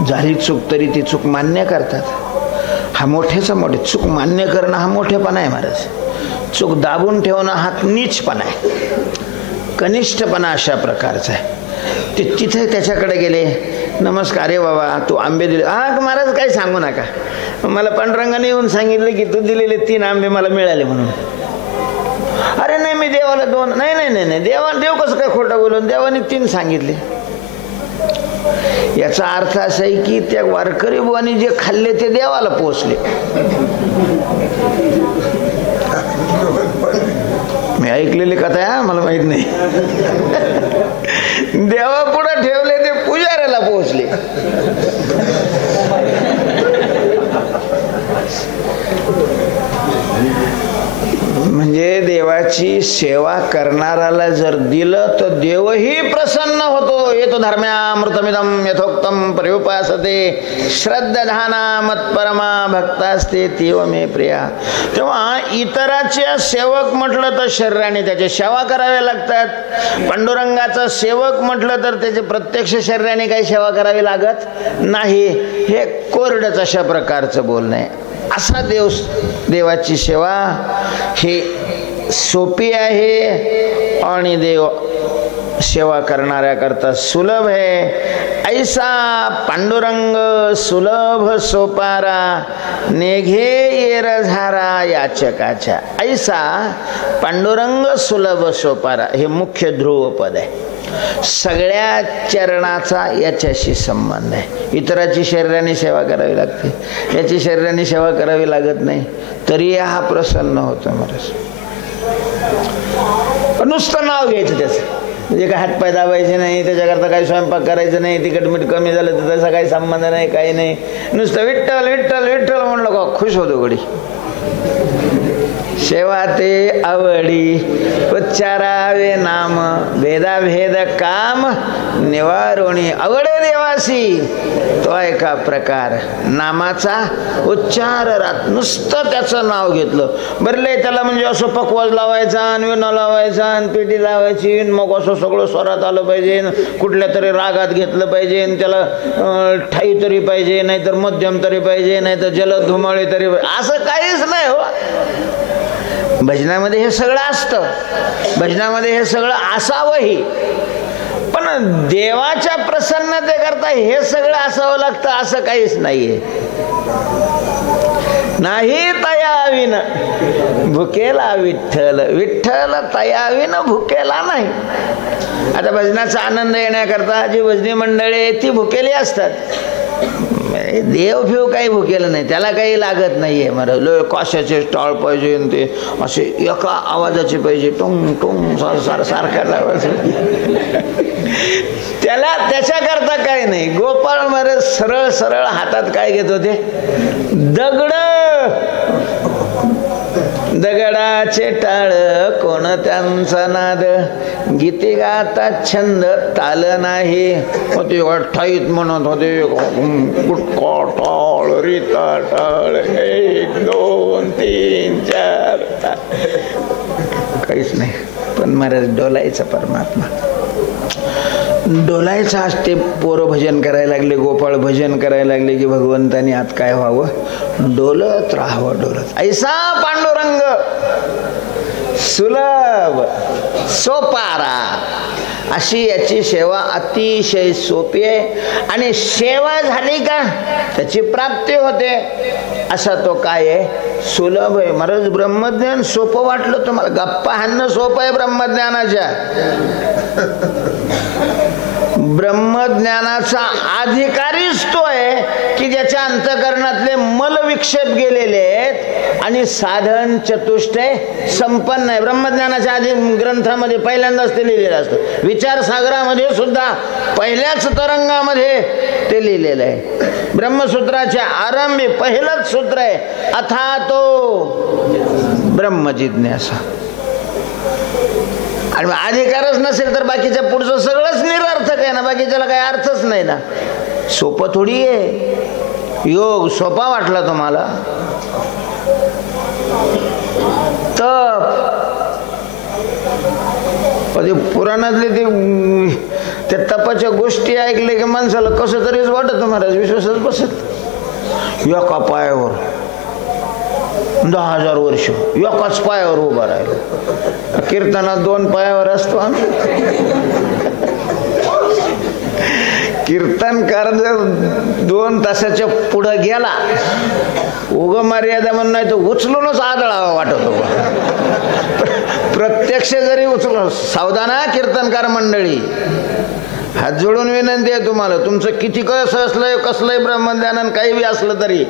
झाली चूक तरी ती चूक मान्य करतात. हा मोठ्याचा मोठे चूक मान्य करणं हा मोठेपणा आहे महाराज. चूक दाबून ठेवणं हा नीचपणा आहे, कनिष्ठपणा अशा प्रकारचा आहे. ते तिथे त्याच्याकडे गेले, नमस्कार रे बाबा तू आंबे दिले. हा महाराज काही सांगू नका, मला पांडुरंगाने येऊन सांगितलं की तू दिलेले 3 आंबे मला मिळाले म्हणून. अरे नाही मी देवाला 2, नाही नाही नाही नाही देव कसं काय खोटं बोलून, देवाने 3 सांगितले. याचा अर्थ असा आहे की त्या वारकरी बुवांनी जे खाल्ले ते देवाला पोचले. मी ऐकलेली कथा आहे, मला माहित नाही. देवा पुढे ठेवले ते पुजाऱ्याला पोचले. म्हणजे देवाची सेवा करणाऱ्याला जर दिलं तर देवही प्रसन्न होतो. येतो धर्म्यामृतमिदं यथोक्तम पर्युपासते श्रद्धाना मत्परमा भक्तास्ते तीव मे प्रिया. तेव्हा इतराच्या सेवक म्हटलं तर शरीराने त्याची सेवा करावी लागतात. पांडुरंगाचा सेवक म्हटलं तर त्याचे प्रत्यक्ष शरीराने काही सेवा करावी लागत नाही. हे कोरडच अशा प्रकारचं बोलणं आहे. असा देवाची सेवा ही सोपी आहे आणि देव सेवा करणाऱ्याकरता सुलभ आहे. ऐसा पांडुरंग सुलभ सोपारा नेघे येरझारा याचकाच्या. ऐसा पांडुरंग सुलभ सोपारा हे मुख्य ध्रुवपद आहे. सगळ्या चरणाचा याच्याशी संबंध आहे. इतराची शरीराने सेवा करावी लागते, याची शरीराने सेवा करावी लागत नाही, तरी हा प्रसन्न होतो महाराज. नुसतं नाव घ्यायचं त्याचं, म्हणजे काय हातपाय दाबायचे नाही, त्याच्याकरता काही स्वयंपाक करायचं नाही, तिखट मीठ कमी झालं तर त्याचा काही संबंध नाही, काही नाही. नुसतं विठ्ठल विठ्ठल विठ्ठल म्हणलं का खुश होतो गडी. सेवा ते आवडी उच्चारावे नाम भेदाभेद काम निवारोणी. आवडे देवासी तो एका प्रकार नामाचा उच्चार राहत. नुसतं त्याचं नाव घेतलं बरले त्याला, म्हणजे असं पकवाज लावायचा आणि विणा लावायचा आणि पेटी लावायची, मग असं सगळं स्वरात आलं पाहिजे, कुठल्या तरी रागात घेतलं पाहिजे, त्याला ठाई तरी पाहिजे, नाहीतर मध्यम तरी पाहिजे, नाहीतर जलद धुमाळे तरी पाहिजे, असं काहीच नाही हो. भजनामध्ये हे सगळं असतं, भजनामध्ये हे सगळं असावंही, पण देवाच्या प्रसन्नतेकरता हे सगळं असावं लागतं असं काहीच नाहीये. नाही तयाविन भुकेला विठ्ठल, विठ्ठल तयाविन भुकेला नाही. आता भजनाचा आनंद येण्याकरता जी भजनी मंडळी आहे ती भुकेली असतात. देव फिव काही भुकेलं नाही, त्याला काही लागत नाहीये. मला कशाचे स्टॉल पाहिजे ते असे एका आवाजाचे पाहिजे, टुंग टुंग सारखा लावायचं. त्याला त्याच्याकरता काही नाही. गोपाळ महाराज सरळ सरळ हातात काय घेत होते? दगड. दगडाचे टाळ कोण त्यांचा नाद, गीती गाता छंद ताल नाही. होते अठ्ठाईत म्हणत होते, गुटका टाळ रीता टाळ 1 2 3 4. काहीच नाही. पण महाराज डोलायचा परमात्मा डोलायचा. आज ते पोरं भजन करायला लागले, गोपाळ भजन करायला लागले की भगवंतानी आत काय व्हावं? डोलत राहावं, डोलत. ऐसा पांडुरंग सुलभ सोपारा, अशी याची सेवा अतिशय सोपी आहे. आणि सेवा झाली का त्याची प्राप्ती होते. असा तो काय आहे? सुलभ आहे. महाराज ब्रह्मज्ञान सोपं वाटलं तुम्हाला? गप्पा हाणणं सोपं आहे ब्रह्मज्ञानाच्या. ब्रह्मज्ञानाचा अधिकारीच तो आहे की ज्याच्या अंतःकरणातले मल विक्षेप गेलेले आहेत आणि साधन चतुष्टय संपन्न आहे. ब्रह्मज्ञानाच्या आधी ग्रंथामध्ये पहिल्यांदाच ते लिहिलेलं असतं. विचारसागरामध्ये सुद्धा पहिल्याच तरंगामध्ये ते लिहिलेलं आहे. ब्रह्मसूत्राच्या आरंभी पहिलंच सूत्र आहे, अथातो ब्रह्मजिज्ञासा. आणि अधिकारच नसेल तर बाकीच्या पुढचं सगळंच निरर्थक आहे ना, बाकीच्याला काही अर्थच नाही ना. सोपं थोडी आहे. योग सोपा वाटला तुम्हाला? तप पुराणातले त्या तपाच्या गोष्टी ऐकले की माणसाला कसं तरीच वाटत महाराज, विश्वासच बसत. एका पायावर 10,000 वर्ष एकाच पायावर उभा राहिलो. कीर्तनात 2 पायावर असतो आम्ही. कीर्तनकार जर 2 तासाच्या पुढे गेला, उग मर्यादा म्हणून नाही तर उचलूनच आदळावा वाटत होता. प्रत्यक्ष जरी उचलून, सावधाना कीर्तनकार मंडळी, हात जोडून विनंती आहे तुम्हाला. तुमचं किती कसलंय ब्रह्मज्ञान काही बी असलं तरी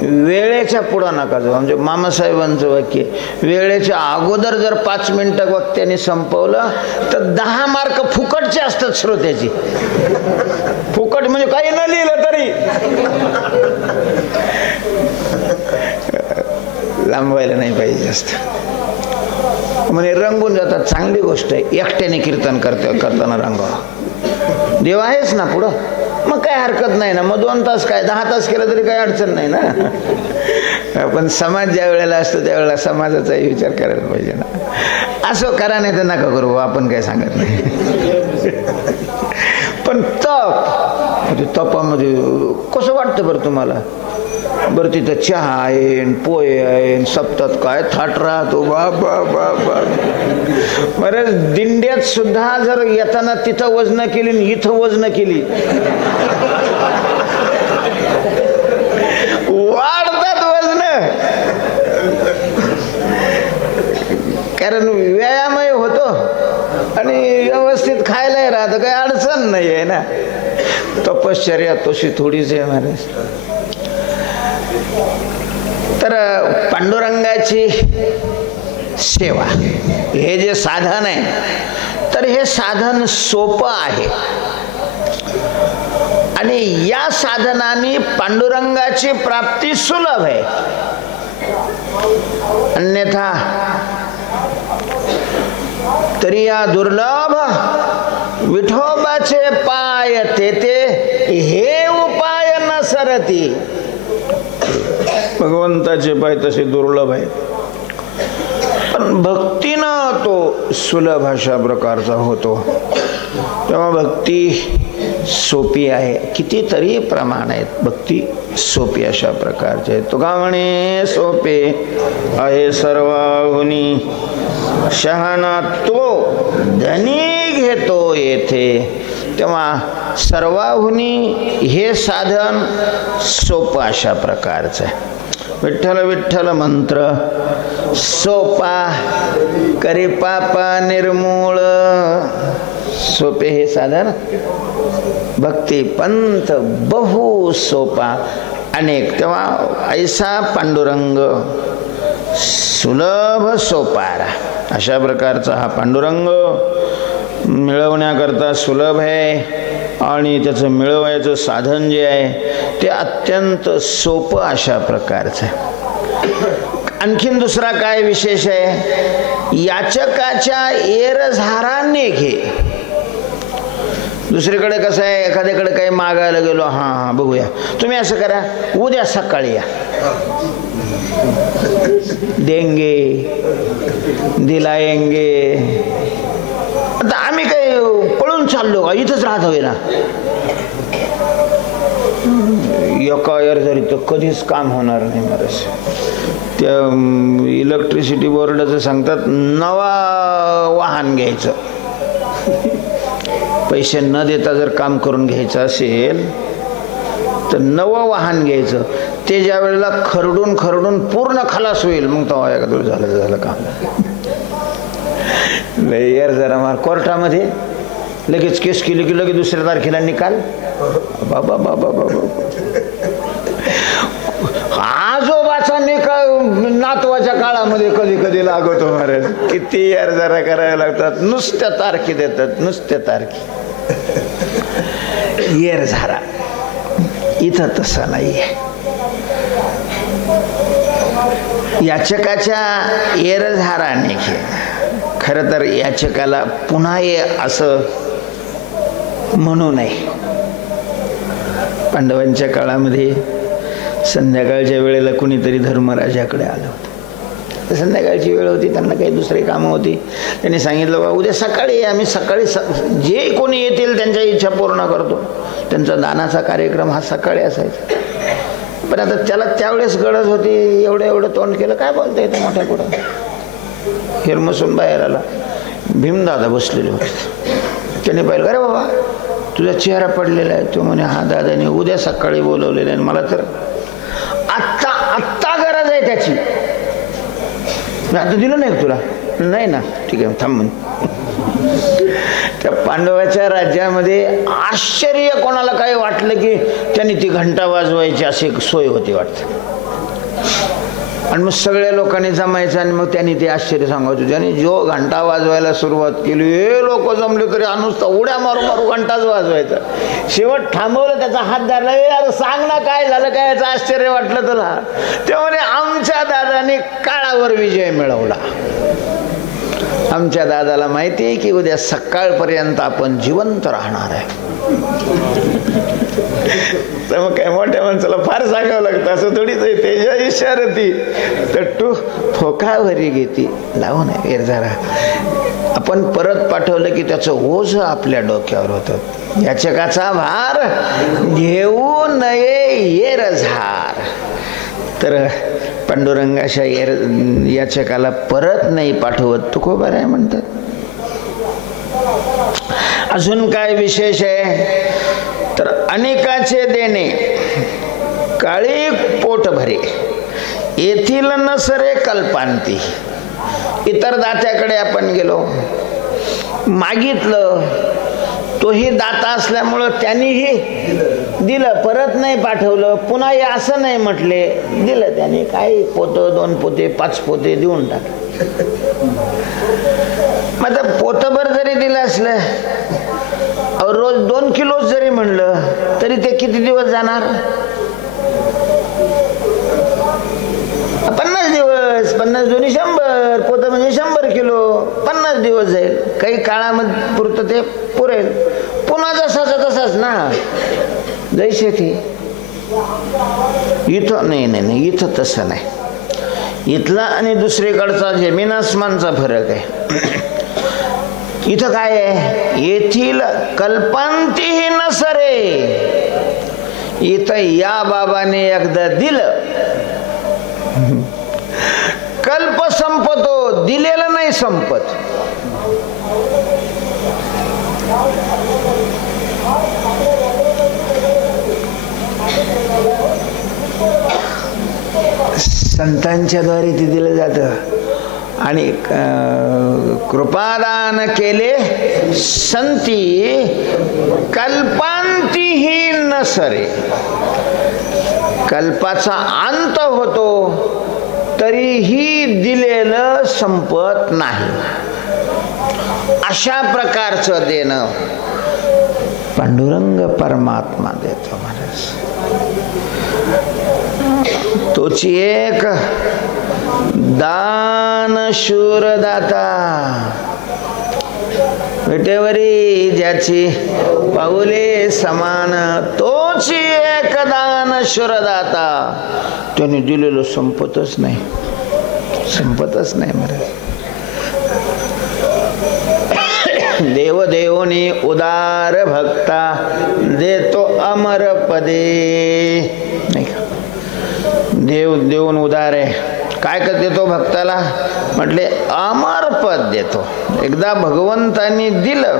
वेळेच्या पुढं नका जाऊ. म्हणजे मामासाहेबांचं वाक्य, वेळेच्या अगोदर जर 5 मिनिटं वक्त्याने संपवलं तर 10 मार्क फुकटचे असतात श्रोत्याची. फुकट म्हणजे काही न लिहिलं तरी. लांबवायला नाही पाहिजे जास्त. म्हणजे रंगून जातात. चांगली गोष्ट आहे एकट्याने कीर्तन करताना रंगावा. देव आहेच ना पुढं, मग काय हरकत नाही ना. मग 2 तास काय 10 तास केलं तरी काही अडचण नाही ना. पण समाज ज्या वेळेला असतो त्यावेळेला समाजाचाही विचार करायला पाहिजे ना. असं करा नाही तर नका करू, आपण काय सांगत नाही. पण तपामध्ये कसं वाटतं बरं तुम्हाला? बरं तिथं चहा आहे, पोहे आहे, सप्तात काय थाट राहतो. बाबा बाबा. बरं दिंड्यात सुद्धा जर येताना तिथं वजन केली इथं वजन केली, वाढतात वजन. कारण व्यायामही होतो आणि व्यवस्थित खायलाही राहतं, काही अडचण नाही आहे ना. तपश्चर्या तशी थोडीच आहे महाराज. तर पांडुरंगाची सेवा हे जे साधन आहे, तर हे साधन सोपं आहे. आणि या साधनाने पांडुरंगाची प्राप्ती सुलभ आहे. अन्यथा तरी या दुर्लभ विठोबाचे पाय तेथे हे उपाय न सरती. भगवंताचे पाय तसे दुर्लभ आहेत, पण भक्तीनं तो सुलभ अशा प्रकारचा होतो. तेव्हा भक्ती सोपी आहे. कितीतरी प्रमाण आहेत भक्ती सोपी अशा प्रकारचे आहेत. तुका म्हणे सोपे आहे सर्वाहुनी, शहाणा तो धनी घेतो येथे. तेव्हा सर्वाहुनी हे साधन सोपं अशा प्रकारचं आहे. विठ्ठल विठ्ठल मंत्र सोपा करी पापा निर्मूळ, सोपे हे साधन. भक्ती पंथ बहु सोपा अनेक. तेव्हा ऐसा पांडुरंग सुलभ सोपारा, अशा प्रकारचा हा पांडुरंग मिळवण्याकरता सुलभ आहे आणि त्याचं मिळवायचं साधन जे आहे ते अत्यंत सोपं अशा प्रकारचं आहे. आणखीन दुसरा काय विशेष आहे, याचकाच्या एरझाराने घे. दुसरीकडे कसं आहे, एखाद्याकडे काही मागायला गेलो, हां बघूया, तुम्ही असं करा, उद्या सकाळी या, देंगे दिलायंगे. आता आम्ही काही पळून चाललो का, इथंच राहत हवे ना. एका एरझारी तर कधीच काम होणार नाही. बरंच त्या इलेक्ट्रिसिटी बोर्डाचं सांगतात, नवा वाहन घ्यायचं, पैसे न देता जर काम करून घ्यायचं असेल तर नवं वाहन घ्यायचं. ते ज्या वेळेला खरडून खरडून पूर्ण खलास होईल, मग तेव्हा एखादं झालं काम. यार जरा मार कोर्टामध्ये लगेच केस केली की लगेच दुसऱ्या तारखेला निकाल. बाबा बाबा बाबा, आजोबाचा निकाल नातवाच्या काळामध्ये कधी कधी लागतो महाराज. किती यार जरा करायला लागतात, नुसत्या तारखे देतात, नुसत्या तारखे. येर झारा इथं तसं नाहीये. याचकाच्या एरझाराने घे. खरं तर याचकाला पुन्हा ये असं म्हणू नये. पांडवांच्या काळामध्ये संध्याकाळच्या वेळेला कुणीतरी धर्मराजाकडे आलं होतं. संध्याकाळची वेळ होती, त्यांना काही दुसरी कामं होती. त्यांनी सांगितलं, बा उद्या सकाळी आम्ही सकाळी जे कोणी येतील त्यांच्या इच्छा पूर्ण करतो. त्यांचा दानाचा कार्यक्रम हा सकाळी असायचा. पण आता त्याला त्यावेळेस गरज होती, एवढं तोंड केलं, काय बोलता येतं मोठ्या पुढं. हिरमसून बाहेर आला, भीमदादा बसलेले होते. त्याने पाहिलं, अरे बाबा तुझा चेहरा पडलेला आहे. तो म्हणे, हा दादाने उद्या सकाळी बोलवलेलं आहे, मला तर आत्ता गरज आहे त्याची. आता दिलं नाही तुला? नाही ना, ठीक आहे थांब. त्या पांडवाच्या राज्यामध्ये आश्चर्य कोणाला काही वाटलं की त्यांनी ती घंटा वाजवायची अशी एक सोय होती वाटतं. आणि मग सगळ्या लोकांनी जमायचं आणि मग त्यांनी ते आश्चर्य सांगायचं. ज्यांनी जो घंटा वाजवायला सुरुवात केली, हे लोक जमले तरी नुसता उड्या मारू मारू घंटाच वाजवायचा. शेवट थांबवलं, त्याचा हात धरला, यार सांग ना काय झालं, काय याचं आश्चर्य वाटलं तुला? त्यामुळे आमच्या दादाने काळावर विजय मिळवला. आमच्या दादाला माहिती आहे की उद्या सकाळपर्यंत आपण जिवंत राहणार आहे. तर मग काय मोठ्या माणसाला फार सांगावं लागतं, असं थोडीच आहे. तेजा इशारती तट्टू फोकावरी घेती लावू नये. जरा आपण परत पाठवलं की त्याचं ओझ आपल्या डोक्यावर होतं. याचकाचा भार घेऊ नये येरझार. तर पांडुरंगाच्या याचकाला परत नाही पाठवत तुकोबा आहे म्हणतात. अजून काय विशेष आहे तर अनेकाचे देणे काळी पोट भरे, येथील नसरे कल्पांती. इतर दात्याकडे आपण गेलो, मागितलं, तोही दाता असल्यामुळं त्यांनीही दिलं, परत नाही पाठवलं. पुन्हा हे असं नाही म्हटले, दिलं त्याने. काही पोतं, 2 पोते 5 पोते देऊन टाकले. मग आता पोतभर जरी दिलं असलं, रोज 2 किलो जरी म्हणलं तरी ते किती दिवस जाणार? 50 दिवस. 50 दोन्ही 100 पोत म्हणजे 100 किलो. 50 दिवस जाईल. काही काळामध्ये पुरतं ते पुरेल. पुन्हा जसाच तसाच ना, जैसे ती. इथं नाही, इथं तसं नाही. इथला आणि दुसरीकडचा जमीन आसमानचा फरक आहे. इथं काय आहे, येथील कल्पांतीही नसरे. इथं या बाबाने एकदा दिलं, कल्प संपतो, दिलेलं नाही संपत. संतांच्या द्वारे ते दिलं जातं. आणि कृपादान केले संती कल्पांतीही न सरे. कल्पाचा अंत होतो तरीही दिलेलं संपत नाही. अशा प्रकारचं देणं पांडुरंग परमात्मा देतो महाराज. तोची एक दान शूरदाता. विटेवरी ज्याची पाऊले समान तोची एक दान शूरदाता. त्याने दिलेलं संपतच नाही, संपतच नाही महाराज. देवदेवनी उदार भक्ता देतो अमर पदे. नाही का, देव देऊन उदार आहे. काय कर देतो भक्ताला म्हटले अमर पद देतो. एकदा भगवंतांनी दिलं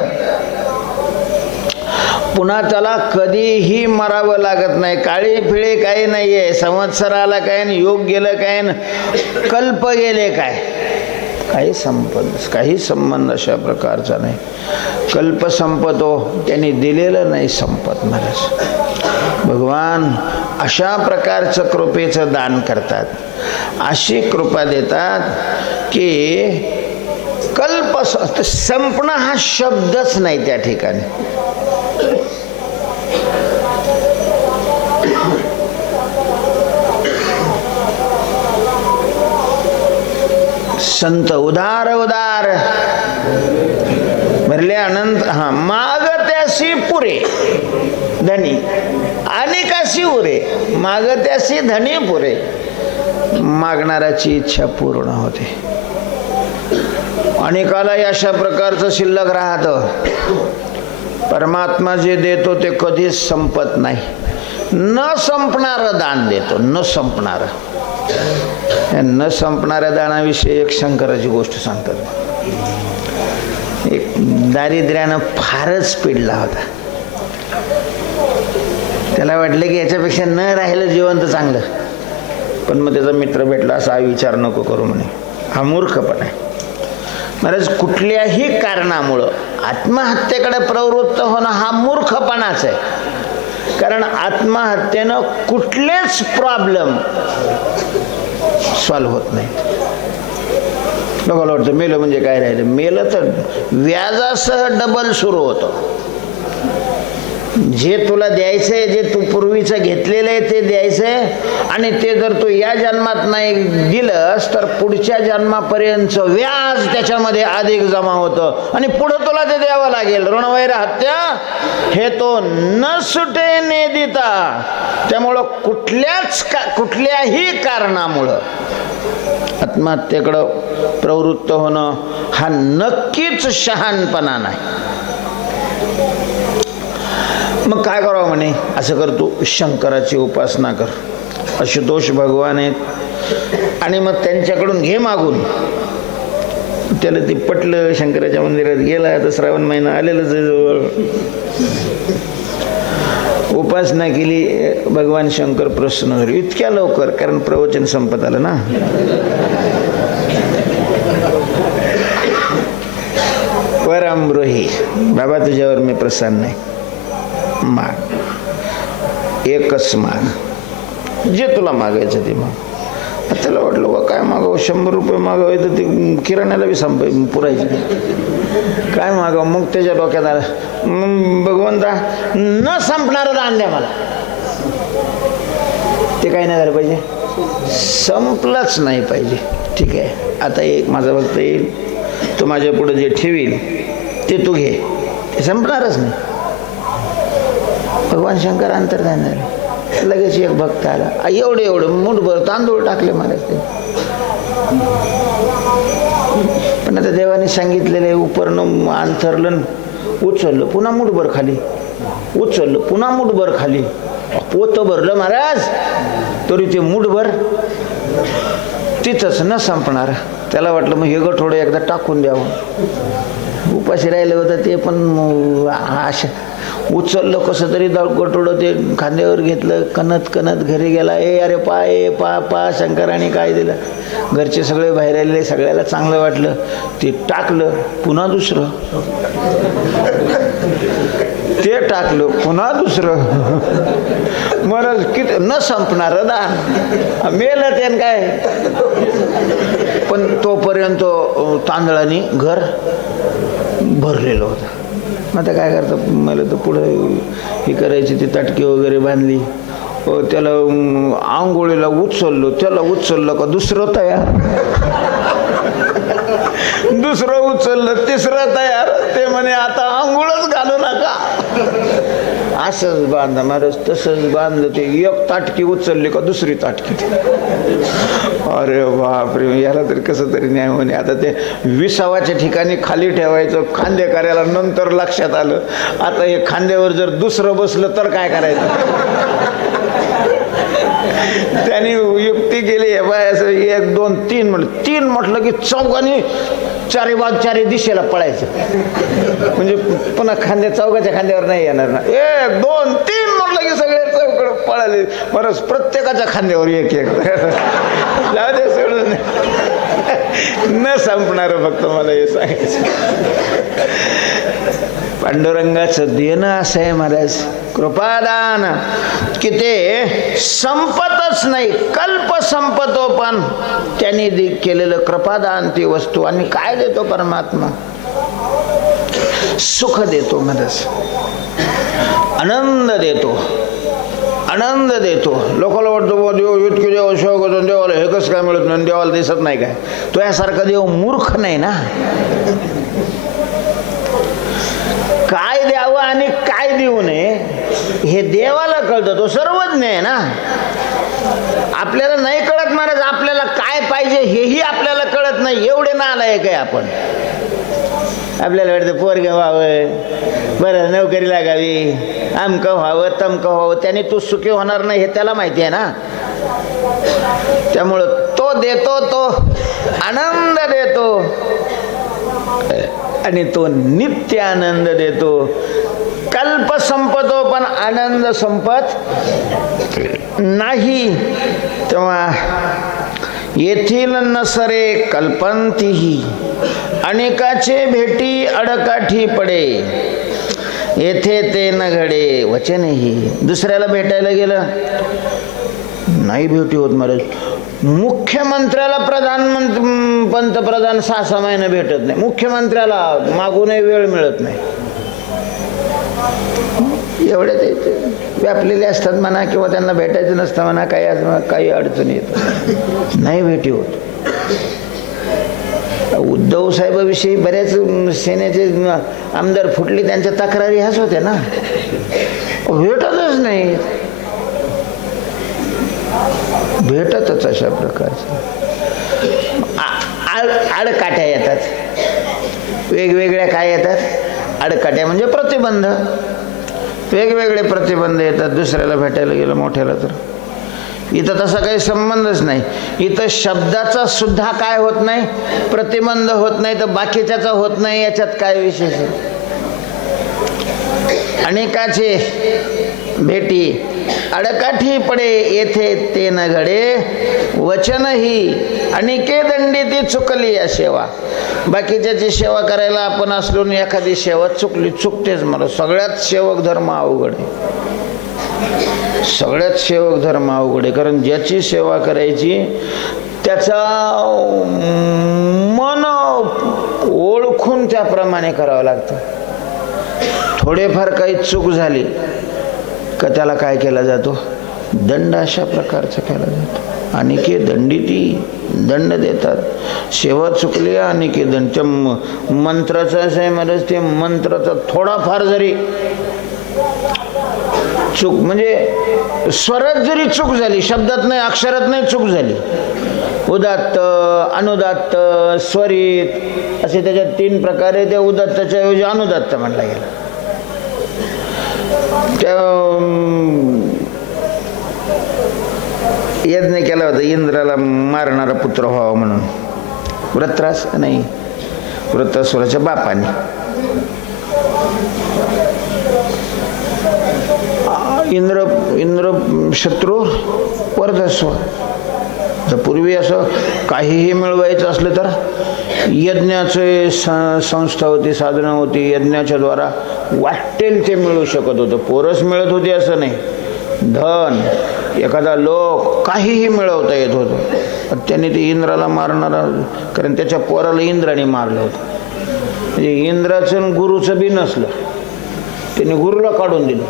पुन्हा त्याला कधीही मरावं लागत नाही. काळी पिळे काही नाहीये, संवत्सराला काय, योग गेलं काय, कल्प गेले काय, काही संबंध अशा प्रकारचा नाही. कल्प संपतो, त्यांनी दिलेलं नाही संपत महाराज. भगवान अशा प्रकारचं कृपेचं दान करतात, अशी कृपा देतात की कल्प संपणं हा शब्दच नाही त्या ठिकाणी. संत उदार उदार भरले अनंत. हा मागत्यासी पुरे धनी अनेकाशी उरे. मागत्यासी धनी पुरे. मागणाऱ्याची इच्छा पूर्ण होते. अनेकालाही अशा प्रकारचं शिल्लक राहतं. परमात्मा जे देतो ते कधीच संपत नाही. न संपणारं दान देतो, न संपणारं. न संपणाऱ्या दानाविषयी एक शंकराची गोष्ट सांगतात. एक दारिद्र्यानं फारच पिडला होता. त्याला वाटलं की याच्यापेक्षा न राहिलं जिवंत चांगलं. पण मग त्याचा मित्र भेटला, असा विचार नको करू म्हणे, हा मूर्खपणा आहे. महाराज कुठल्याही कारणामुळं आत्महत्येकडे प्रवृत्त होणं हा मूर्खपणाच आहे. कारण आत्महत्येनं कुठलेच प्रॉब्लेम सॉल्व्ह होत नाही. लोकांना वाटतं मेलं म्हणजे काय राहिलं. मेलं तर व्याजासह डबल सुरू होतं. जे तुला द्यायचंय, जे तू पूर्वीचं घेतलेलं आहे ते द्यायचंय. आणि ते जर तू या जन्मात नाही दिलंस तर पुढच्या जन्मापर्यंतचं व्याज त्याच्यामध्ये अधिक जमा होतं आणि पुढं तुला ते द्यावं लागेल. ऋणवैर हत्या हे तो न सुटे ने देता. त्यामुळं कुठल्याही कारणामुळं आत्महत्येकडं प्रवृत्त होणं हा नक्कीच शहाणपणा नाही. मग काय करावं म्हणे, असं कर तू शंकराची उपासना कर. आशुतोष भगवान आहेत आणि मग त्यांच्याकडून घे मागून. त्याला ते पटलं. शंकराच्या मंदिरात गेला. तर श्रावण महिना आलेलाच जवळ. उपासना केली. भगवान शंकर प्रसन्न झाले इतक्या लवकर, कारण प्रवचन संपत आलं ना. परमद्रोही बाबा, तुझ्यावर मी प्रसन्न नाही. माग, एकच माग, जे तुला मागायचं ते माग. त्याला वाटलं बा काय मागावं, 100 रुपये मागावे तर ते किराण्याला बी पुरायचे. काय मागावं. मग त्याच्या डोक्यात आलं, भगवंता न संपणारं दान द्या मला. ते काय नाही झालं पाहिजे, संपलंच नाही पाहिजे. ठीक आहे, आता एक माझा भक्त येईल, तो माझ्या पुढे जे ठेवील ते तू घे. ते संपणारच नाही. भगवान शंकर अंतर्धान झाले. लगेच एक भक्त आला. एवढे मुठभर तांदूळ टाकले महाराज ते. पण आता देवाने सांगितलेले उपरनं अंतरलं, उचललं पुन्हा मुठभर खाली, उचललं पुन्हा मुठभर खाली. पोत भरलं महाराज, तरी ते मुठभर तिथंच न संपणार. त्याला वाटलं मग हे गठोडं एकदा टाकून द्यावं. उपाशी राहिलं होतं ते पण. अशा उचललं कसं तरी गटोडं ते खांद्यावर घेतलं, कणत घरी गेला. अरे पा शंकराने काय दिलं. घरचे सगळे बाहेर आले, सगळ्याला चांगलं वाटलं. ते टाकलं, पुन्हा दुसरं, ते टाकलं, पुन्हा दुसरं. महाराज किती न संपणार दान, मेलं त्यान काय. पण तोपर्यंत तांदळाने घर भरलेलं होतं. मग आता काय करतं, मला तर पुढं ही करायची, ती ताटकी वगैरे बांधली. त्याला आंघोळीला उचललो, त्याला उचललं का दुसरं तयार, दुसरं उचललं, तिसरं तयार. ते म्हणे आता आंघोळच घालू नका. असंच बांधा महाराज, तसंच बांधलं. ते एक ताटकी उचलली का दुसरी ताटकी. अरे बापरे, याला तरी कसं तरी न्याय म्हणे. आता ते 20च्या ठिकाणी खाली ठेवायचं, खांदे करायला. नंतर लक्षात आलं आता हे खांद्यावर जर दुसरं बसलं तर काय करायचं. त्यांनी युक्ती केली, असं 1 2 3 म्हटलं. 3 म्हटलं की चौघांनी चारी दिशेला पळायचं, म्हणजे पुन्हा चौघाच्या खांद्यावर नाही येणार ना. 1 2 3 म्हटलं की सगळे चौकड पळाले. बरं, प्रत्येकाच्या खांद्यावर एक जाऊ दे, सोडून न संपणार. फक्त मला हे सांगायचं, पांडुरंगाचं देणं असं आहे महाराज, कृपादान, की ते संपतच नाही. कल्प संपतो, पण त्यांनी केलेलं कृपादान ती वस्तू. आणि काय देतो परमात्मा? सुख देतो महाराज, आनंद देतो, आनंद देतो. लोकांना वाटतं देव इतके देव शोक होतो, देवाला हे कसं काय मिळत नाही, देवाला दिसत नाही काय. तो यासारखा देव मूर्ख नाही ना. काय द्यावं आणि काय देऊ नये हे देवाला कळतं, तो सर्वज्ञ आहे ना. आपल्याला नाही कळत महाराज, आपल्याला काय पाहिजे हेही आपल्याला कळत नाही. एवढे नालायक आहे आपण. आपल्याला वाटतं पोरगं व्हावं, बरं नोकरी लागावी, आमकं व्हावं, तमकं व्हावं. त्याने तू सुखी होणार नाही हे त्याला माहिती आहे ना. त्यामुळं तो देतो, तो आनंद देतो, आणि तो नित्य आनंद देतो. कल्प संपतो, पण आनंद संपत नाही. तेव्हा येथील नसरे कल्पंतीही, अनेकाचे भेटी अडकाठी पडे, येथे ते न घडे वचनही. दुसऱ्याला भेटायला गेलं नाही भेटी होत महाराज. मुख्यमंत्र्याला पंतप्रधान 6-6 महिने भेटत नाही. मुख्यमंत्र्याला मागूनही वेळ मिळत नाही. एवढे ते व्यापलेले असतात म्हणा, किंवा त्यांना भेटायचं नसतं म्हणा, काही अडचणी येतात, नाही भेटी होत. उद्धव साहेबाविषयी बऱ्याच सेनेचे आमदार फुटले, त्यांच्या तक्रारी ह्याच होत्या ना, भेटतच नाही. भेटतच अशा प्रकारचे आडकाठ्या येतात, वेगवेगळ्या काय येतात, आडकाठ्या म्हणजे प्रतिबंध. वेगवेगळे प्रतिबंध येतात. दुसऱ्याला भेटायला गेलं मोठ्याला तर. इथं तसा काही संबंधच नाही. इथं शब्दाचा सुद्धा काय होत नाही, प्रतिबंध होत नाही, तर बाकीच्याचा होत नाही. याच्यात काय विशेष आहे. अनेकाचे भेटी अडकाठी पडे, येथे ते न घडे वचनही. अनेके दंडी ती चुकली या सेवा. बाकीच्याची सेवा करायला आपण असलो आणि एखादी सेवा चुकली, चुकतेच. मला सगळ्यात सेवक धर्म अवघड आहे, सगळ्यात सेवक धर्म अवघड आहे. कारण ज्याची सेवा करायची त्याचा मन ओळखून त्याप्रमाणे करावं लागतं. थोडेफार काही चूक झाली का त्याला काय केला जातो, दंड अशा प्रकारचा केला जातो. अनेके दंडिती दंड देतात. सेवा चुकली अनेके दंड. त्या मंत्राचं असं आहे महाराज, ते मंत्राचा थोडाफार जरी चूक, म्हणजे स्वरात जरी चूक झाली, शब्दात नाही, अक्षरात नाही चूक झाली, उदात्त, अनुदात्त, स्वरित असे त्याच्यात 3 प्रकार आहे. त्या उदात्ताच्या ऐवजी अनुदात्त म्हणला गेला. त्या यज्ञ केला होता इंद्राला मारणारा पुत्र व्हावा म्हणून. वृत्रास नाही, वृत्रासुराच्या बापाने. इंद्र शत्रू वर्धस्व. तर पूर्वी असं काहीही मिळवायचं असलं तर यज्ञाचे संस्था होती, साधनं होती, यज्ञाच्या द्वारा वाटेल ते मिळू शकत होतं. पोरस मिळत होती असं नाही, धन, एखादा लोक, काहीही मिळवता येत होतं. त्याने ते इंद्राला मारणारा, कारण त्याच्या पोराला इंद्राने मारलं होतं. म्हणजे इंद्राचं गुरुचं बी नसलं, त्याने गुरुला काढून दिलं.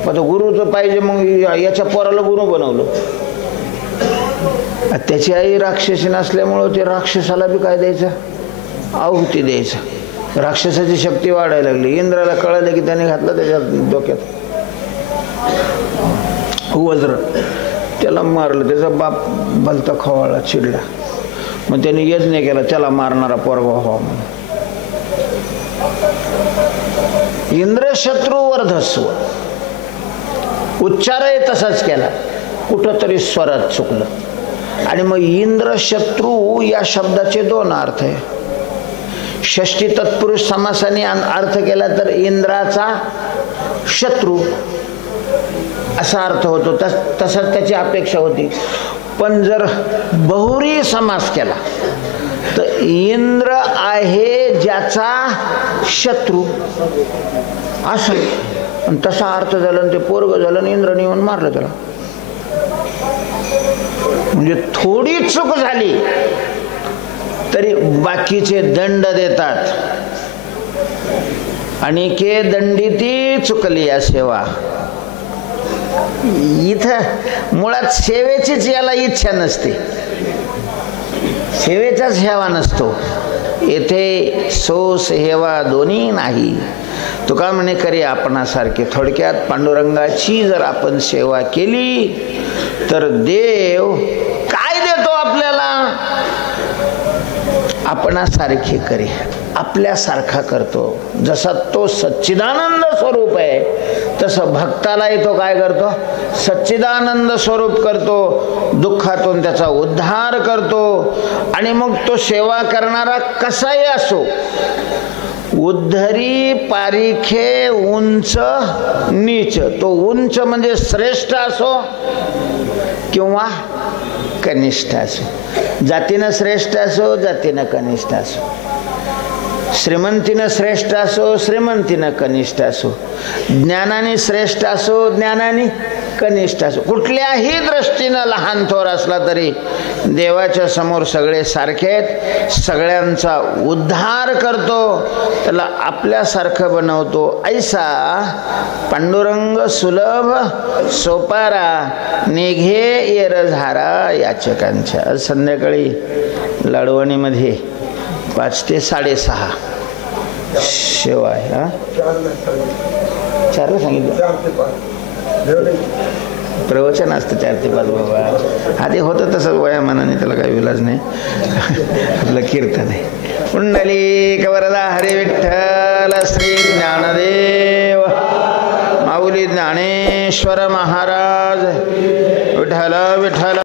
आता गुरुचं पाहिजे, मग याच्या पोराला गुरु बनवलं. त्याची आई राक्षसी नसल्यामुळं ते राक्षसाला बी काय द्यायचं, आहुती द्यायचं. राक्षसाची शक्ती वाढायला लागली. इंद्राला कळलं की त्याने घातलं त्याच्या डोक्यात वज्र, त्याला मारलं. त्याचा बाप भलता खवाळला, चिडला. मग त्याने यज्ञ केला त्याला मारणारा पोरगा व्हावा म्हणून. इंद्र शत्रू वर्धस्व, उच्चारही तसाच केला, कुठंतरी स्वरात चुकलं. आणि मग इंद्र शत्रू या शब्दाचे दोन अर्थ आहे. षष्टी तत्पुरुष समासाने अर्थ केला तर इंद्राचा शत्रू असा अर्थ होतो. तसाच त्याची अपेक्षा होती. पण जर बहुरी समास केला तर इंद्र आहे ज्याचा शत्रू असं. आणि तसा अर्थ झाला, ते पोरग झालं, इंद्राने येऊन मारलं त्याला. म्हणजे थोडी चूक झाली तरी बाकीचे दंड देतात. आणि के दंडिती चुकली या सेवा. इथं मुळात सेवेचीच याला इच्छा नसते, सेवेचाच हेवा नसतो. येथे सो सेवा दोन्ही नाही. तुका म्हणे करी आपणासारखे. थोडक्यात पांडुरंगाची जर आपण सेवा केली तर देव काय देतो आपल्याला, आपणासारखे करे, आपल्यासारखा करतो. जसा तो सच्चिदानंद स्वरूप आहे तसं भक्तालाही तो काय करतो, सच्चिदानंद स्वरूप करतो. दुःखातून त्याचा उद्धार करतो. आणि मग तो सेवा करणारा कसाही असो, उद्धरी पारिखे उंच नीच, तो उंच म्हणजे श्रेष्ठ असो किंवा कनिष्ठ असो, जातीनं श्रेष्ठ असो जातीनं कनिष्ठ असो, श्रीमंतीनं श्रेष्ठ असो श्रीमंतीनं कनिष्ठ असो, ज्ञानाने श्रेष्ठ असो ज्ञानाने कनिष्ठ असो, कुठल्याही दृष्टीनं लहान थोर असला तरी देवाच्या समोर सगळे सारखे आहेत. सगळ्यांचा उद्धार करतो, त्याला आपल्यासारखं बनवतो. ऐसा पांडुरंग सुलभ सोपारा, निघे येरझारा याचकांच्या. आज संध्याकाळी लाडवणीमध्ये 5 ते 6:30 शेवा आहे. 4ला सांगितलं प्रवचन असतं 4 ते 5 बाबा. आधी होतं तसं वयामानाने, त्याला काही विलाज नाही. आपलं कीर्तन आहे. पुंडलिक वरदा हरी विठ्ठल श्री ज्ञानदेव माऊली ज्ञानेश्वर महाराज. विठ्ठल विठ्ठल.